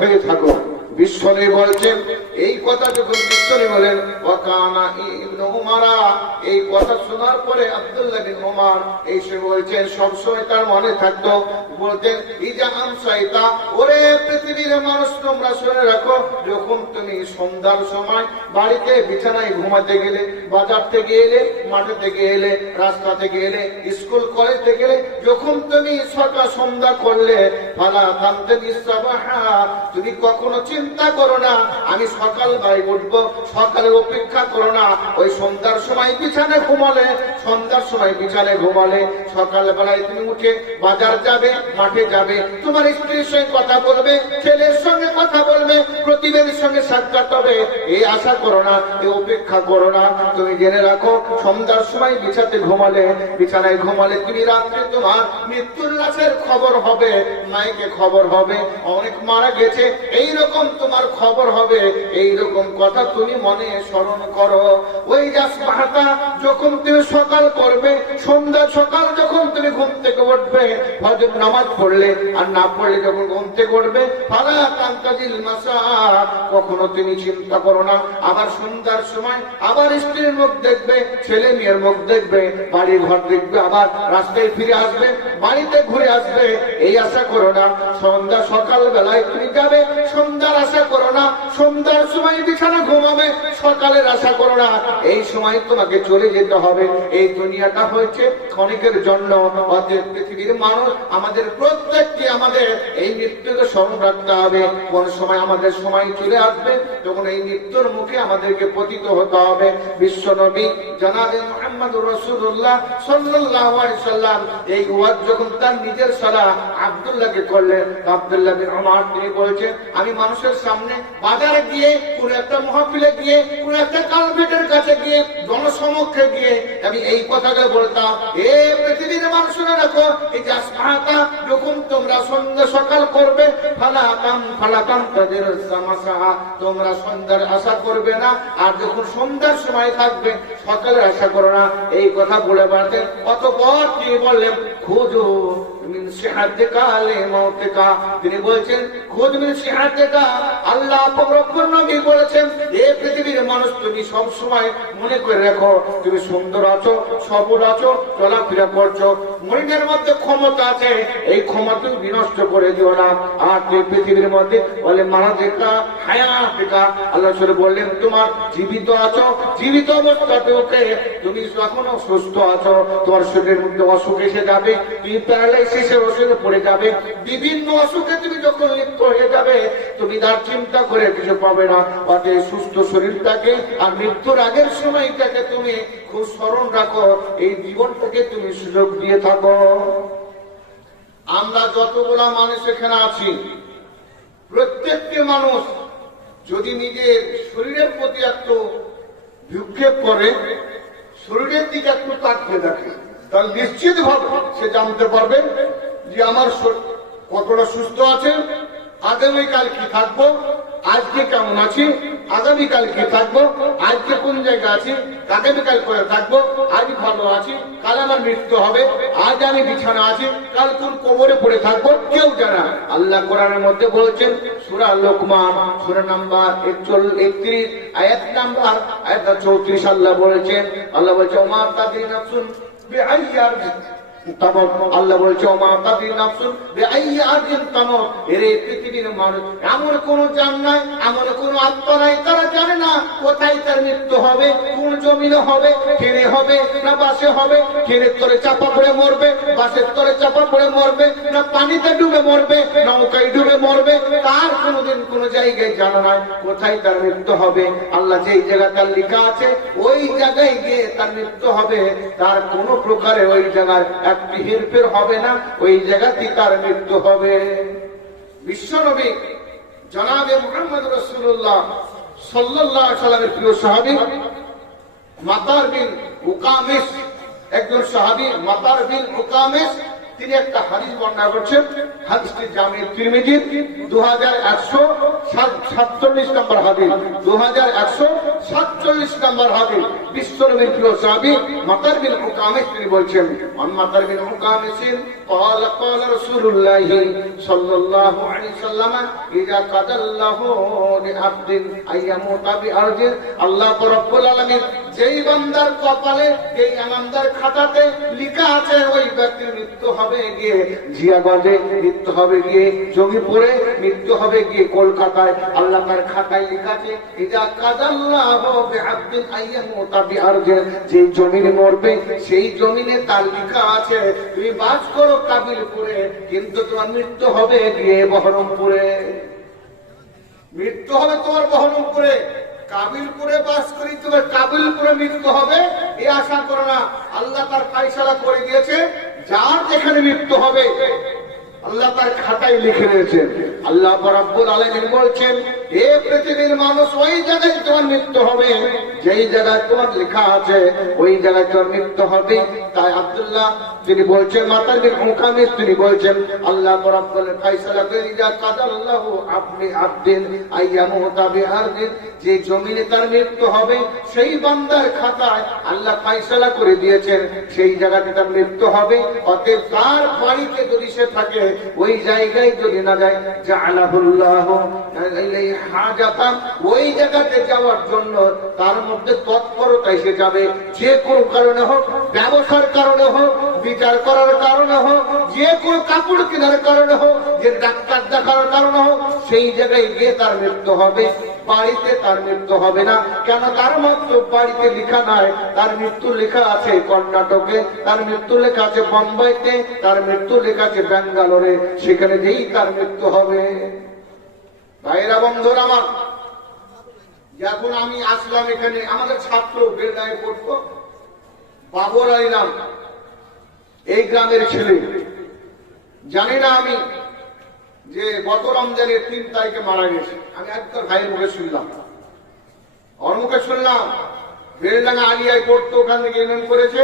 হয়ে থাকো। বিশ্বনবী বলছেন, এই কথা যখন বিশ্বনবী বলেন ওয়াকানা ইবনে উমারা, এই কথা শোনার পরে আব্দুল্লাহ বিন উমার এই সে বলছেন, সবসময় তার মনে থাকতো, বলতেন ইজা আমসাইতা, ওরে পৃথিবীর মানুষ তোমরা শুনে রাখো, যখন তুমি সন্ধ্যার সময় বাড়িতে বিছানায় ঘুমাতে গেলে, বাজার থেকে এলে, মাঠে থেকে এলে, রাস্তা থেকে এলে, স্কুল কলেজ থেকে এলে, যখন তুমি সকাল সন্ধ্যা করলে, ফালা তামতানি সাবাহা, তুমি কখনো চিন্তা করো না আমি সকাল বেলায় উঠবো, সকালের অপেক্ষা করো না। ওই সন্ধ্যার সময় বিছানায় ঘুমালে, সন্ধ্যার সময় বিছানায় ঘুমালে, সকাল বেলায় তুমি উঠে বাজার যাবে, মাঠে যাবে, তোমার স্ত্রীর সঙ্গে কথা বলবে, ছেলের সঙ্গে কথা বলবে, প্রতিবেশীর সঙ্গে সাক্ষাৎ হবে, এই আশা করো না, এই অপেক্ষা করো না। তুমি জেনে রাখো, সন্ধ্যার সময় বিছানায় ঘুমালে তুমি রাত্রে তোমার মৃত্যুর লাশের খবর হবে, মাইকে খবর হবে, অনেক মারা গেছে, এইরকম তোমার খবর হবে। এইরকম কথা তুমি মনে স্মরণ করো। ওই জাসমাহাতা, যখন তুমি সকাল করবে, সকাল যখন তুমি ঘুম থেকে উঠবে, ফজর নামাজ পড়লে আর না পড়লে যখন ঘুম থেকে উঠবে, ফালা তামতাজিল মাসা, কখনো তুমি চিন্তা করো না আবার সন্ধ্যার সময় আবার স্ত্রীর মুখ দেখবে, ছেলে মেয়ের মুখ দেখবে, বাড়ি ঘর দেখবে, আবার রাস্তায় ফিরে আসবে, বাড়িতে ঘুরে আসবে, এই আশা করো না। সকাল বেলায় তুমি যাবে, সন্ধ্যার আশা করো না। সন্ধ্যার সময় বিছানা ঘুমাবে, সকালের আশা করো না। এই সময় তোমাকে চলে যেতে হবে। এই দুনিয়াটা হয়েছে ক্ষণিকের জন্য। অতএব পৃথিবীর মানুষ আমাদের প্রত্যেককে আমাদের এই মৃত্যুকে স্মরণ রাখতে হবে। কোন সময় আমাদের সময় চলে আসবে, তখন এই মৃত্যুর মুখে আমাদেরকে পতিত হতে হবে। বিশ্ব নবী জনাবে মুহাম্মদুর রাসূলুল্লাহ সাল্লাল্লাহু আলাইহি সাল্লাম এই ওয়াজ যখন তার নিজের সালা আব্দুল্লাহকে করলেন, আব্দুল্লাহ বিন উমর তিনি বলছেন, আমি মানুষের সামনে বাজারে গিয়ে, কোন একটা মহফিলে গিয়ে, কোন একটা কালভেটের কাছে গিয়ে, জনসমক্ষে গিয়ে আমি এই কথাটা বলতাম, এ পৃথিবীর মানুষরা রাখো, এই যে আসমাতা যখন তোমরা সন্ধ্যা সকাল করবে, ফালাকাম তাদের সামাসা, তোমরা সন্ধ্যার আশা করবে না, আর যখন সন্ধ্যার সময় থাকবে সকালের আশা করো না। এই কথা বলে বাড়তেন। অতঃপর তিনি বললেন, খুঁজো মিন সিহাতিকা লিমাউতিকা, তিনি বলছেন খুঁজ মিন সিহাতিকা, আল্লাহ রব্বুল নবী বলেছেন, এ পৃথিবীর মানুষ তুমি সব সময় মনে করে রাখো, তুমি সুন্দর আছো, সবল আছো, চলাফেরা করছো, মনের মধ্যে ক্ষমতা আছে, এই ক্ষমতা তুমি বিনষ্ট করে দিও না। আর তুমি পৃথিবীর মধ্যে বলে মারা দেখা হায়া দেখা, আল্লাহ সরে বললেন তোমার জীবিত আছো, জীবিত অবস্থাতে তুমি এখনো সুস্থ আছো, তোমার শরীরের মধ্যে অসুখ এসে যাবে, তুমি প্যারালাইসিসের অসুখে পড়ে যাবে, বিভিন্ন অসুখে তুমি যখন লিপ্ত হয়ে যাবে, তুমি তার চিন্তা করে কিছু পাবে না। অতএব সুস্থ শরীরটাকে আর মৃত্যুর আগের সময়টাকে তুমি খুব স্মরণ রাখো, এই জীবনটাকে তুমি সুযোগ দিয়ে থাকো। আমরা যতগুলা মানুষ এখানে আছি, প্রত্যেকটি মানুষ যদি নিজের শরীরের প্রতি একটু বিক্ষেপ করে, শরীরের দিকে একটু তাকিয়ে দেখে, তাহলে নিশ্চিত ভাবে সে জানতে পারবে যে আমার কতটা সুস্থ আছে, আগামীকাল কি থাকবো, আজকে কেমন আছি, আগামীকাল কি থাকবো, আজকে কোন জায়গায় আছি, আগামীকাল করে থাকবো, আজ ভালো আছি, কাল আমার মৃত্যু হবে, আজ আমি বিছানা আছি, কাল কোন কবরে পড়ে থাকবো, কেউ জানা। আল্লাহ কোরআনের মধ্যে বলছেন, সূরা লোকমান সূরা নাম্বার 31 আয়াত নাম্বার 34, আল্লাহ বলেছেন, আল্লাহ বলছে ওমা তাদরি নাফসুন বিআইয়ার, আল্লাহ বলছে ওমা তাদরি নাফসুন বিআইয়ার তামুত, এর পৃথিবীর মানুষ এমন কোন জান নাই, এমন কোন আত্মা নাই, তারা জানে না কোথায় তার মৃত্যু হবে, কোন জমিনে হবে, খেরে হবে না বাসে হবে, খেরের তরে চাপা পড়ে মরবে, বাসের তরে চাপা পড়ে মরবে, না পানিতে ডুবে মরবে, নৌকায় ডুবে মরবে, তার কোনদিন কোন জায়গায় জানা নাই কোথায় তার মৃত্যু হবে। আল্লাহ যেই জায়গা তার লেখা আছে ওই জায়গায় গিয়ে তার মৃত্যু হবে, তার কোন প্রকারে ওই জায়গায় একটি হেরফের হবে না, ওই জায়গাতে তার মৃত্যু হবে। বিশ্বনবী জনাবে মুহাম্মদ রাসূলুল্লাহ সাল্লাল্লাহু আলাইহি সাল্লামের প্রিয় সাহাবী মাতার বিন উকামিস, একজন সাহাবী মাতার বিন উকামিস, তিনি একটা হাদিস বর্ণনা করছেন। হাদিসটি জামি তিরমিজি 2107 2147 নম্বর হাদিস, 2147 নম্বর হাদিস। বিশ্বনবীর প্রিয় সাহাবী মাতার বিন মুকামিস তিনি বলছেন, মাতার বিন মুকামিসিন قال قال رسول الله صلى الله عليه وسلم اذا قضى الله لعبد ان يموت بأرض, আল্লাহ রব্বুল আলামিন যেই বান্দার কপালে, এই আমানদার খাতাতে লেখা আছে ওই ব্যক্তির মৃত্যু হবে গিয়ে জিয়াগঞ্জে, মৃত্যু হবে গিয়ে জঙ্গিপুরে, মৃত্যু হবে গিয়ে কলকাতায়, আল্লাহ তার খাতায় লেখা আছে ইযা কাদাল্লাহু বিআবদিন আইয়ামুতা বিআরদি, যে জমিনে মরবে সেই জমিনে তার লেখা আছে তুমি বাস করো কাবিলপুরে, কিন্তু তোমার মৃত্যু হবে গিয়ে বহরমপুরে। মৃত্যু হবে তোমার বহরমপুরে, কাবিলপুরে বাস করি তোমার কাবিলপুরে মৃত্যু হবে এই আশা করো না। আল্লাহ তার ফায়সালা করে দিয়েছে, যার যেখানে মৃত্যু হবে আল্লাহ তার খাতায় লিখে রয়েছেন। আল্লাহ রাব্বুল আলামিন বলছেন, এ পৃথিবীর মানুষ, ওই জায়গায় তোমার মৃত্যু হবে যেই জায়গায় তোমার লেখা আছে, ওই জায়গায় তোমার মৃত্যু হবে। তাই আব্দুল্লাহ তিনি বলছেন, মাতার বিন মুকামিস তিনি বলছেন, আল্লাহ রাব্বুল ফায়সালা করে যা কাদাল্লাহু আপনি আবদিন আইয়ামুতা বিআরদিন, যে জমিনে তার মৃত্যু হবে সেই বান্দার খাতায় আল্লাহ ফায়সালা করে দিয়েছেন সেই জায়গাতে তার মৃত্যু হবে। অতএব তার বাড়িতে যদি সে থাকে, ওই জায়গায় যদি না যায়, জাআলাহুল্লাহু ইলাইহি হাজাতান, ওই জায়গাতে যাওয়ার জন্য তার মধ্যে তৎপরতা এসে যাবে। যে কোনো কারণে হোক, ব্যবসার কারণে হোক, বিচার করার কারণে হোক, যে কোনো কাপড় কেনার কারণে হোক, যে ডাক্তার দেখার কারণে হোক, সেই জায়গায় গিয়ে তার মৃত্যু হবে। বাড়িতে তার মৃত্যু হবে না। কেন? তার মাত্র বাড়িতে লেখা নাই, তার মৃত্যু লেখা আছে কর্ণাটকে, তার মৃত্যু লেখা আছে বোম্বাইতে, তার মৃত্যু লেখা আছে ব্যাঙ্গালোরে, সেখানে যেই তার মৃত্যু হবে। ভাইরা বন্ধুরা আমার, যখন আমি আসলাম এখানে, আমাদের ছাত্র বেলগাঁয়ে পড়তো, বাবর আলী নাম, এই গ্রামের ছেলে। জানি না আমি যে গত রমজানের 3 তারিখে মারা গেছে, আমি একবার ভাইয়ের মুখে শুনলাম, ওর মুখে শুনলাম বেলডাঙ্গা আলিয়ায় পড়তো, ওখান থেকে এমএম করেছে,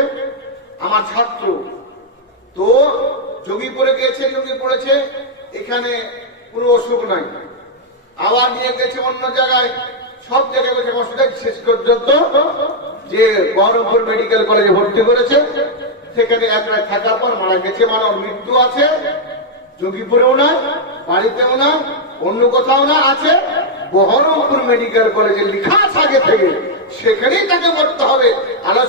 আমার ছাত্র। তো যোগীপুরে গেছে, যোগী পড়েছে, এখানে কোনো অসুখ নাই, আবার নিয়ে গেছে অন্য জায়গায়, সব জায়গায় বসে অসুবিধা, শেষ পর্যন্ত যে বহরমপুর মেডিকেল কলেজে ভর্তি করেছে, সেখানে এক রাত থাকার পর মারা গেছে। মানে ওর মৃত্যু আছে যোগীপুরেও না, বাড়িতেও না, অন্য কোথাও না, আছে বহরমপুর মেডিকেল কলেজে লেখা আছে আগে থেকে, সেখানেই তাকে মরতে হবে। আল্লাহ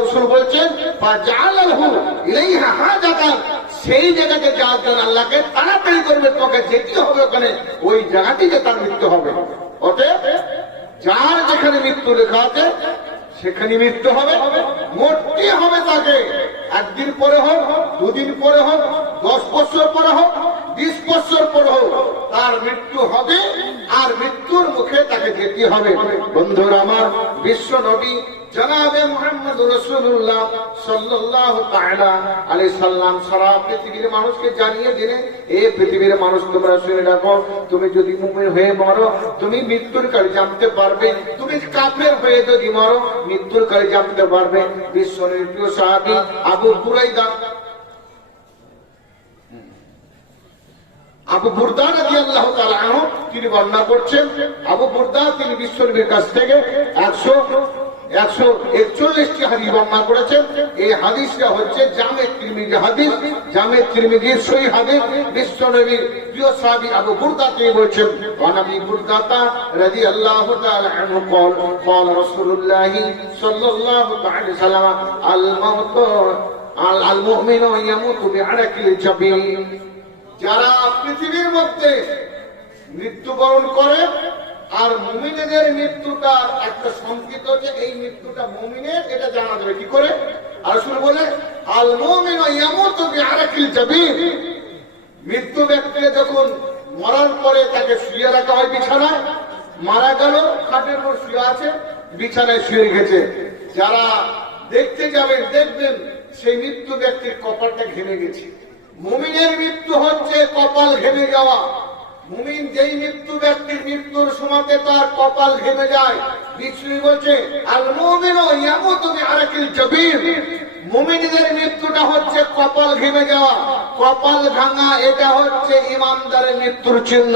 রাসূল বলছেন, ফাজালাহু ইলাইহা হাজাতান, সেই জায়গাতে যাওয়ার জন্য আল্লাহকে তাড়াতাড়ি করবে, তোকে যেতে হবে ওখানে, ওই জায়গাতেই যে তার মৃত্যু হবে। অতএব যার যেখানে মৃত্যু লেখা আছে সেখানে মৃত্যু হবে, মরতে হবে তাকে। একদিন পরে হোক, 2 দিন পরে হোক, 10 বছর পরে হোক, 20 বছর পরে হোক, তার মৃত্যু হবে, আর মৃত্যুর মুখে তাকে যেতে হবে। বন্ধুরা আমার, বিশ্ব নবী জনাবে মুহাম্মদ রাসূলুল্লাহ সাল্লাল্লাহু তাআলা আলাইহি সাল্লাম সারা পৃথিবীর মানুষকে জানিয়ে দিলেন, এই পৃথিবীর মানুষ তোমরা শুনে রাখো, তুমি যদি মুমিন হয়ে মরো তুমি মৃত্যুর কালে জানতে পারবে, তুমি কাফের হয়ে যদি মরো মৃত্যুর কালে জানতে পারবে। বিশ্বনবীর প্রিয় সাহাবী আবু বুরদা রাদিয়াল্লাহু তাআলা আনহু তিনি বর্ণনা করছেন, আবু বুরদা তিনি বিশ্বনবীর কাছ থেকে 141টি হাদিস বর্ণনা করেছেন। এই হাদিসটা হচ্ছে জামে তিরমিজি হাদিস, জামে তিরমিজির সহিহ হাদিস। বিশ্বনবীর প্রিয় সাহাবী আবু বুরদা তিনি বলছেন, ওয়ানাবি বুরদাতা রাদিয়াল্লাহু তাআলা আনহু قال رسول الله صلى الله عليه وسلم الموت المؤمن يموت بعرق الجبين, যারা পৃথিবীর মধ্যে মৃত্যুবরণ করে, আর মুমিনদের মৃত্যুটা একটা সংকেত হচ্ছে এই মৃত্যুটা মুমিনের, এটা জানা যাবে কি করে? আর রাসূল বলে, আল মুমিনু ইয়ামুতু বিআরাকিল জাবিন, মৃত্যু ব্যক্তি যখন মরার পরে তাকে শুয়ে রাখা হয় বিছানায়, মারা গেল, খাটের উপর শুয়ে আছে, বিছানায় শুয়ে গেছে, যারা দেখতে যাবেন দেখবেন সেই মৃত্যু ব্যক্তির কপালটা ঘেমে গেছে। মুমিনের মৃত্যু হচ্ছে কপাল ঘেমে যাওয়া। মুমিন যেই মৃত্যু ব্যক্তির মৃত্যুর সময়তে তার কপাল ঘেমে যায়, বিষ্ণু বলছে আল মুমিনু ইয়ামুতু বিআরাকিল জাবিন, মুমিনদের মৃত্যুটা হচ্ছে কপাল ঘেমে যাওয়া, কপাল ভাঙা, এটা হচ্ছে ইমানদারের মৃত্যুর চিহ্ন।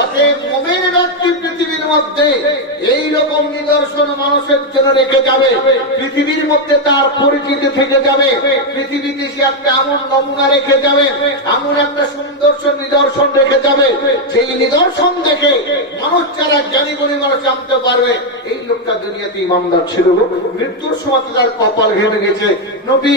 অতএব মুমিন ব্যক্তি মধ্যে এই রকম নিদর্শন মানুষের জন্য রেখে যাবে, পৃথিবীর মধ্যে তার পরিচিতি থেকে যাবে, পৃথিবীতে সে একটা এমন নমুনা রেখে যাবে, এমন একটা সুন্দর নিদর্শন রেখে যাবে, সেই নিদর্শন দেখে মানুষ যারা জ্ঞানী গুণী মানুষ জানতে পারবে এই লোকটা দুনিয়াতে ইমানদার ছিল। মৃত্যুর সময় তার কপাল ঘেমে গেছে। নবী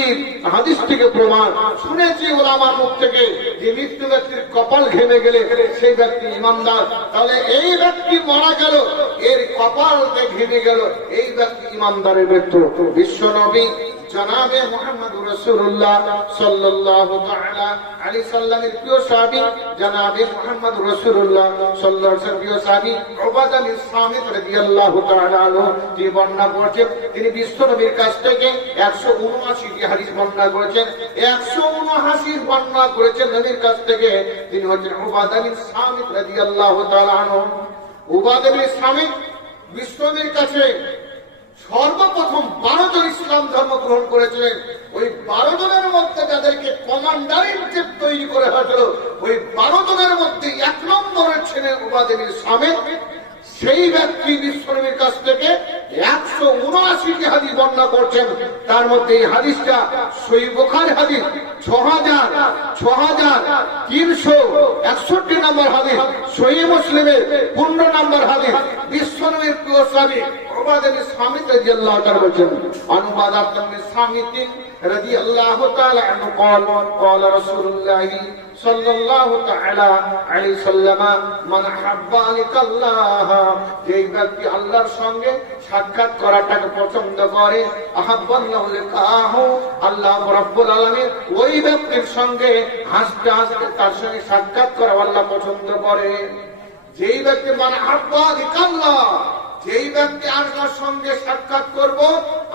হাদিস থেকে প্রমাণ শুনেছি ওলামার মুখ থেকে যে মৃত্যু ব্যক্তির কপাল ঘেমে গেলে সেই ব্যক্তি ইমানদার। তাহলে এই ব্যক্তি মারা গেল, এর কপাল ঘেমে গেল, এই ব্যক্তি ইমানদারের মৃত্যু। বিশ্ব নবী জনাবে মুহাম্মদ রাসূলুল্লাহ সাল্লাল্লাহু তাআলা আলাইহি সাল্লামের প্রিয় সাহাবী জনাবে মুহাম্মদ রাসূলুল্লাহ সাল্লাল্লাহু আলাইহি ওয়াসাল্লাম প্রিয় সাহাবী উবাদা বিন সামিত রাদিয়াল্লাহু তাআলা আনহু তিনি বর্ণনা করেছেন, তিনি বিশ্ব নবীর কাছ থেকে 179টি হাদিস বর্ণনা করেছেন। 179 বর্ণনা করেছেন নবীর কাছ থেকে। তিনি হচ্ছেন উবাদা বিন সামিত রাদিয়াল্লাহু তাআলা আনহু। উবাদা বিন সামিত বিশ্ব নবীর কাছে সর্বপ্রথম 12 জন ইসলাম ধর্ম গ্রহণ করেছিলেন। ওই 12 জনের মধ্যে যাদেরকে কমান্ডার ইন চিফ তৈরি করে হয়েছিল, ওই 12 জনের মধ্যে 1 নম্বরের ছিলেন উবাদা বিন সামিত। সেই ব্যক্তি বিশ্বনবীর কাছ থেকে 179টি হাদিস বর্ণনা করছেন। তার মধ্যে এই হাদিসটা সহিহ বুখারী হাদিস 6361 নম্বর হাদিস, সহিহ মুসলিমের 15 নম্বর হাদিস। বিশ্বনবীর প্রিয় সাহাবী উবাদা বিন সামিত রাদিয়াল্লাহু তাআলা বলেন, উবাদা বিন সামিত রাদিয়াল্লাহু তাআলা আনহু قال رسول الله صلى الله تعالى عليه وسلم من حب الله, যে ব্যক্তি আল্লাহর সঙ্গে সাক্ষাৎ করাটাকে পছন্দ করে, আহাব্বাল্লাহু লিকাহু, আল্লাহ রাব্বুল আলামিন ওই ব্যক্তির সঙ্গে হাসতে হাসতে তার সঙ্গে সাক্ষাৎ করা আল্লাহ পছন্দ করে। যেই ব্যক্তি মান হাব্বা লিকাল্লাহ, যেই ব্যক্তি আল্লাহর সঙ্গে সাক্ষাৎ করব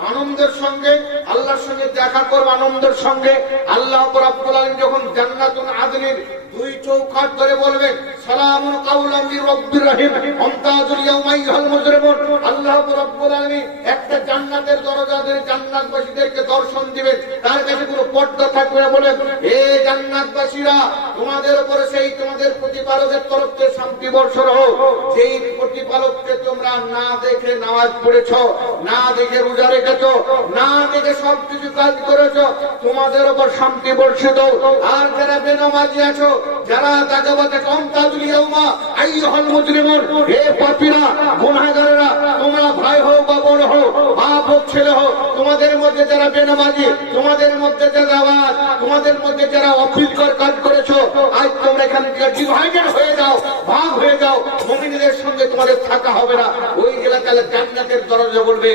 আনন্দের সঙ্গে, আল্লাহর সঙ্গে দেখা করব আনন্দের সঙ্গে, আল্লাহ রাব্বুল আলামিন যখন জান্নাতুল আদনের 2 চৌকাঠ ধরে বলবেন সালামুন কাওলাম মির রাব্বির রহিম আমতাজুল ইয়াওমা আইয়ুহাল মুজরিমুন, আল্লাহ রাব্বুল আলামিন একটা জান্নাতের দরজা ধরে জান্নাতবাসীদেরকে দর্শন দিবেন, তার কাছে কোনো পর্দা থাকবে না। বলেন, হে জান্নাতবাসীরা, তোমাদের উপরে সেই তোমাদের প্রতিপালকের তরফ থেকে শান্তি বর্ষণ হোক, যেই প্রতিপালককে তোমরা না দেখে নামাজ পড়েছো, না দেখে রোজা রেখেছো, না দেখে সবকিছু কাজ করেছো, তোমাদের উপর শান্তি বর্ষিত। আর যারা বেনামাজি আছো, যারা দাগাবাজ আমতাজুল ইয়াওমা আইয়ুহাল মুজরিমুন, হে পাপীরা গুনাহগারেরা, তোমরা ভাই হও বা বোন হও, বাপ হোক ছেলে হোক, তোমাদের মধ্যে যারা বেনামাজি, তোমাদের মধ্যে যারা আওয়াজ, তোমাদের মধ্যে যারা অপ্রীতিকর কাজ করেছো, আজ তোমরা এখান থেকে ডিভাইডেড হয়ে যাও, ভাগ হয়ে যাও, মুমিনদের সঙ্গে তোমাদের থাকা হবে না। ওই এলাকায় জান্নাতের দরজা বলবে,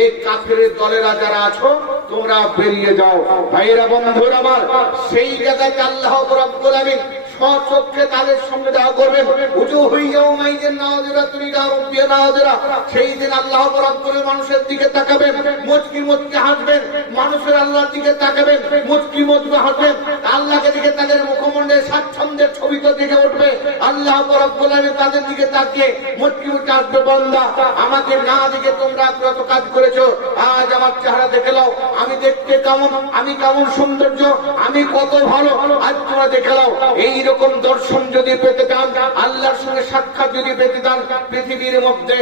এই কাফেরের দলেরা যারা আছো তোমরা বেরিয়ে যাও। ভাইয়েরা বন্ধুরা আমার, সেই জায়গায় আল্লাহ রাব্বুল আলামিন স্বচক্ষে তাদের সঙ্গে দেখা করবেন। উজুহু ইয়াওমাইযিন নাযিরাতুন ইলা রাব্বিহা নাযিরা, সেই দিন আল্লাহ রাব্বুল মানুষের দিকে তাকাবেন, মুচকি মুচকি হাসবেন, মানুষের আল্লাহর দিকে তাকাবেন, মুচকি মুচকি হাসবেন, আল্লাহকে দিকে তাদের মুখমণ্ডলে স্বাচ্ছন্দ্যের ছবি তো দিকে উঠবে। আল্লাহ রাব্বুল আলামিন তাদের দিকে তাকিয়ে মুচকি মুচকি হাসবে, বান্দা আমাকে না দেখে তোমরা কত কাজ করেছো, আজ আমার চেহারা দেখে নাও, আমি দেখতে কেমন, আমি কেমন সৌন্দর্য, আমি কত ভালো, আজ তোমরা দেখে নাও। এইরকম দর্শন যদি পেতে চান, আল্লাহর সঙ্গে সাক্ষাৎ যদি পেতে চান, পৃথিবীর মধ্যে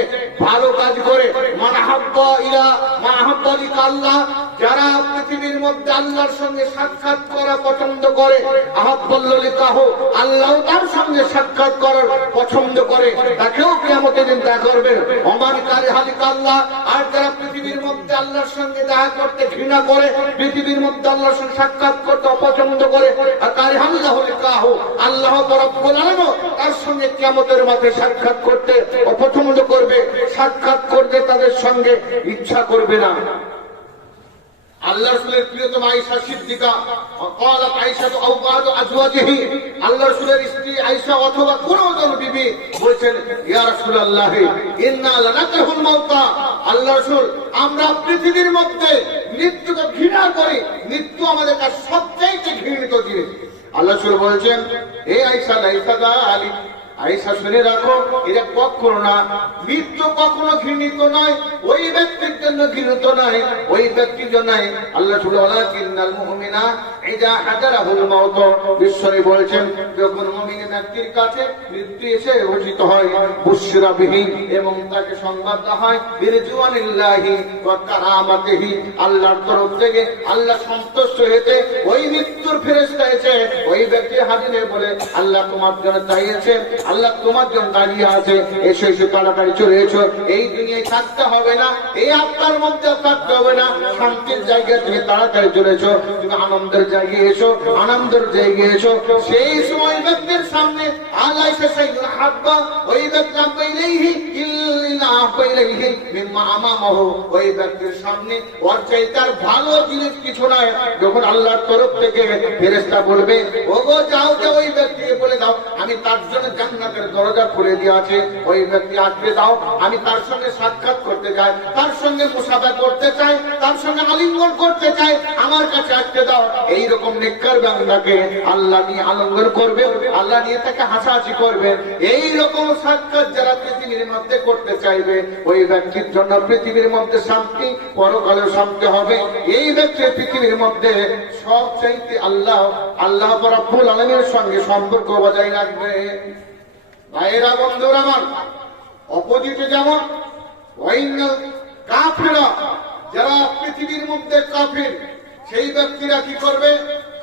ভালো কাজ করে আল্লাহ, যারা পৃথিবীর মধ্যে আল্লাহর সঙ্গে সাক্ষাৎ করা পছন্দ করে, আল্লাহ তার সঙ্গে সাক্ষাৎ করার পছন্দ করে, তাকেও কিয়ামতের দিন দেখা করবেন। আল্লাহ, আর যারা পৃথিবীর মধ্যে আল্লাহর সঙ্গে দেখা করতে ঘৃণা করে, পৃথিবীর মধ্যে আল্লাহর সঙ্গে সাক্ষাৎ করতে অপছন্দ করে, আল্লাহ রাব্বুল আলামিন তার সঙ্গে কিয়ামতের মাঠে সাক্ষাৎ করতে অপছন্দ করবে, সাক্ষাৎ করতে তাদের সঙ্গে ইচ্ছা করবে না। আল্লাহ রাসূলের প্রিয়তম আয়েশা সিদ্দিকা قالت عائشة أو بعض أزواجه, আল্লাহ রাসূলের স্ত্রী আয়েশা অথবা কোন জন বিবি বলেছেন, ইয়া রাসূলুল্লাহ ইন্না লানাকরাহুল মাউতা, আল্লাহ রাসূল আমরা পৃথিবীর মধ্যে মৃত্যুকে ঘৃণা করি, মৃত্যু আমাদের কাছে সবচেয়ে ঘৃণিত জিনিস। আল্লাহ রাসূল বলেছেন, হে আয়েশা লাইসা যালিক, আয়েশা শুনে রাখো, এটা কখনো না, মৃত্যু কখনো ঘৃণিত নয়, ওই ব্যক্তির জন্য ঘৃণিত নয়, ওই ব্যক্তির জন্য আল্লাহ ওয়ালাকিন্নাল মুমিনা ইযা হাদারাহুল মাউত, বিশ্বনবী বলেছেন যখন মুমিন ব্যক্তির কাছে মৃত্যু এসে উপস্থিত হয়, বুশরা বিহি, এবং তাকে সংবাদ দেওয়া হয় বিরজওয়ানিল্লাহি ওয়া কারামাতিহি, আল্লাহর তরফ থেকে আল্লাহ সন্তুষ্ট হয়েছে, ওই মৃত্যুর ফেরেশতা এসে ওই ব্যক্তি হাজির হয়ে বলে আল্লাহ তোমার জন্য চাইছে, আল্লাহ তোমার জন্য দাঁড়িয়ে আছে, এসে এসে তাড়াতাড়ি চলে এসো, এই দুনিয়ায় থাকতে হবে না, এই আত্মার মধ্যে থাকতে হবে না, শান্তির জায়গা থেকে তাড়াতাড়ি চলে এসো, তুমি আনন্দের জায়গায় এসো, আনন্দের জায়গায় এসো। সেই সময় ব্যক্তির সামনে আলাইসা সাইয়ুল হাব্বা, ওই ব্যক্তি আবাইলাইহি ইল্লা আবাইলাইহি মিম্মা আমামাহু, ওই ব্যক্তির সামনে ওর চাইতে আর ভালো জিনিস কিছু নাই। যখন আল্লাহর তরফ থেকে ফেরেশতা বলবে ওগো যাও যাও, ওই ব্যক্তিকে বলে দাও আমি তার জন্য জান্নাতের দরজা খুলে দিয়ে আছে, ওই ব্যক্তি আসবে দাও, আমি তার সঙ্গে সাক্ষাৎ করতে চাই, তার সঙ্গে মুসাফা করতে চাই, তার সঙ্গে আলিঙ্গন করতে চাই, আমার কাছে আসতে দাও। এইরকম নেককার বান্দাকে আল্লাহ নিয়ে আলিঙ্গন করবে, আল্লাহ নিয়ে তাকে হাসাহাসি করবে। এইরকম সাক্ষাৎ যারা পৃথিবীর মধ্যে করতে চাইবে, ওই ব্যক্তির জন্য পৃথিবীর মধ্যে শান্তি, পরকালেও শান্তি হবে। এই ব্যক্তি পৃথিবীর মধ্যে সব চাইতে আল্লাহ রাব্বুল আলামিনের সঙ্গে সম্পর্ক বজায় রাখবে। ভাইয়েরা, বন্ধুরা আমার, অপোজিটে যেমন কাফেররা, যারা পৃথিবীর মধ্যে কাফের, সেই ব্যক্তিরা কি করবে?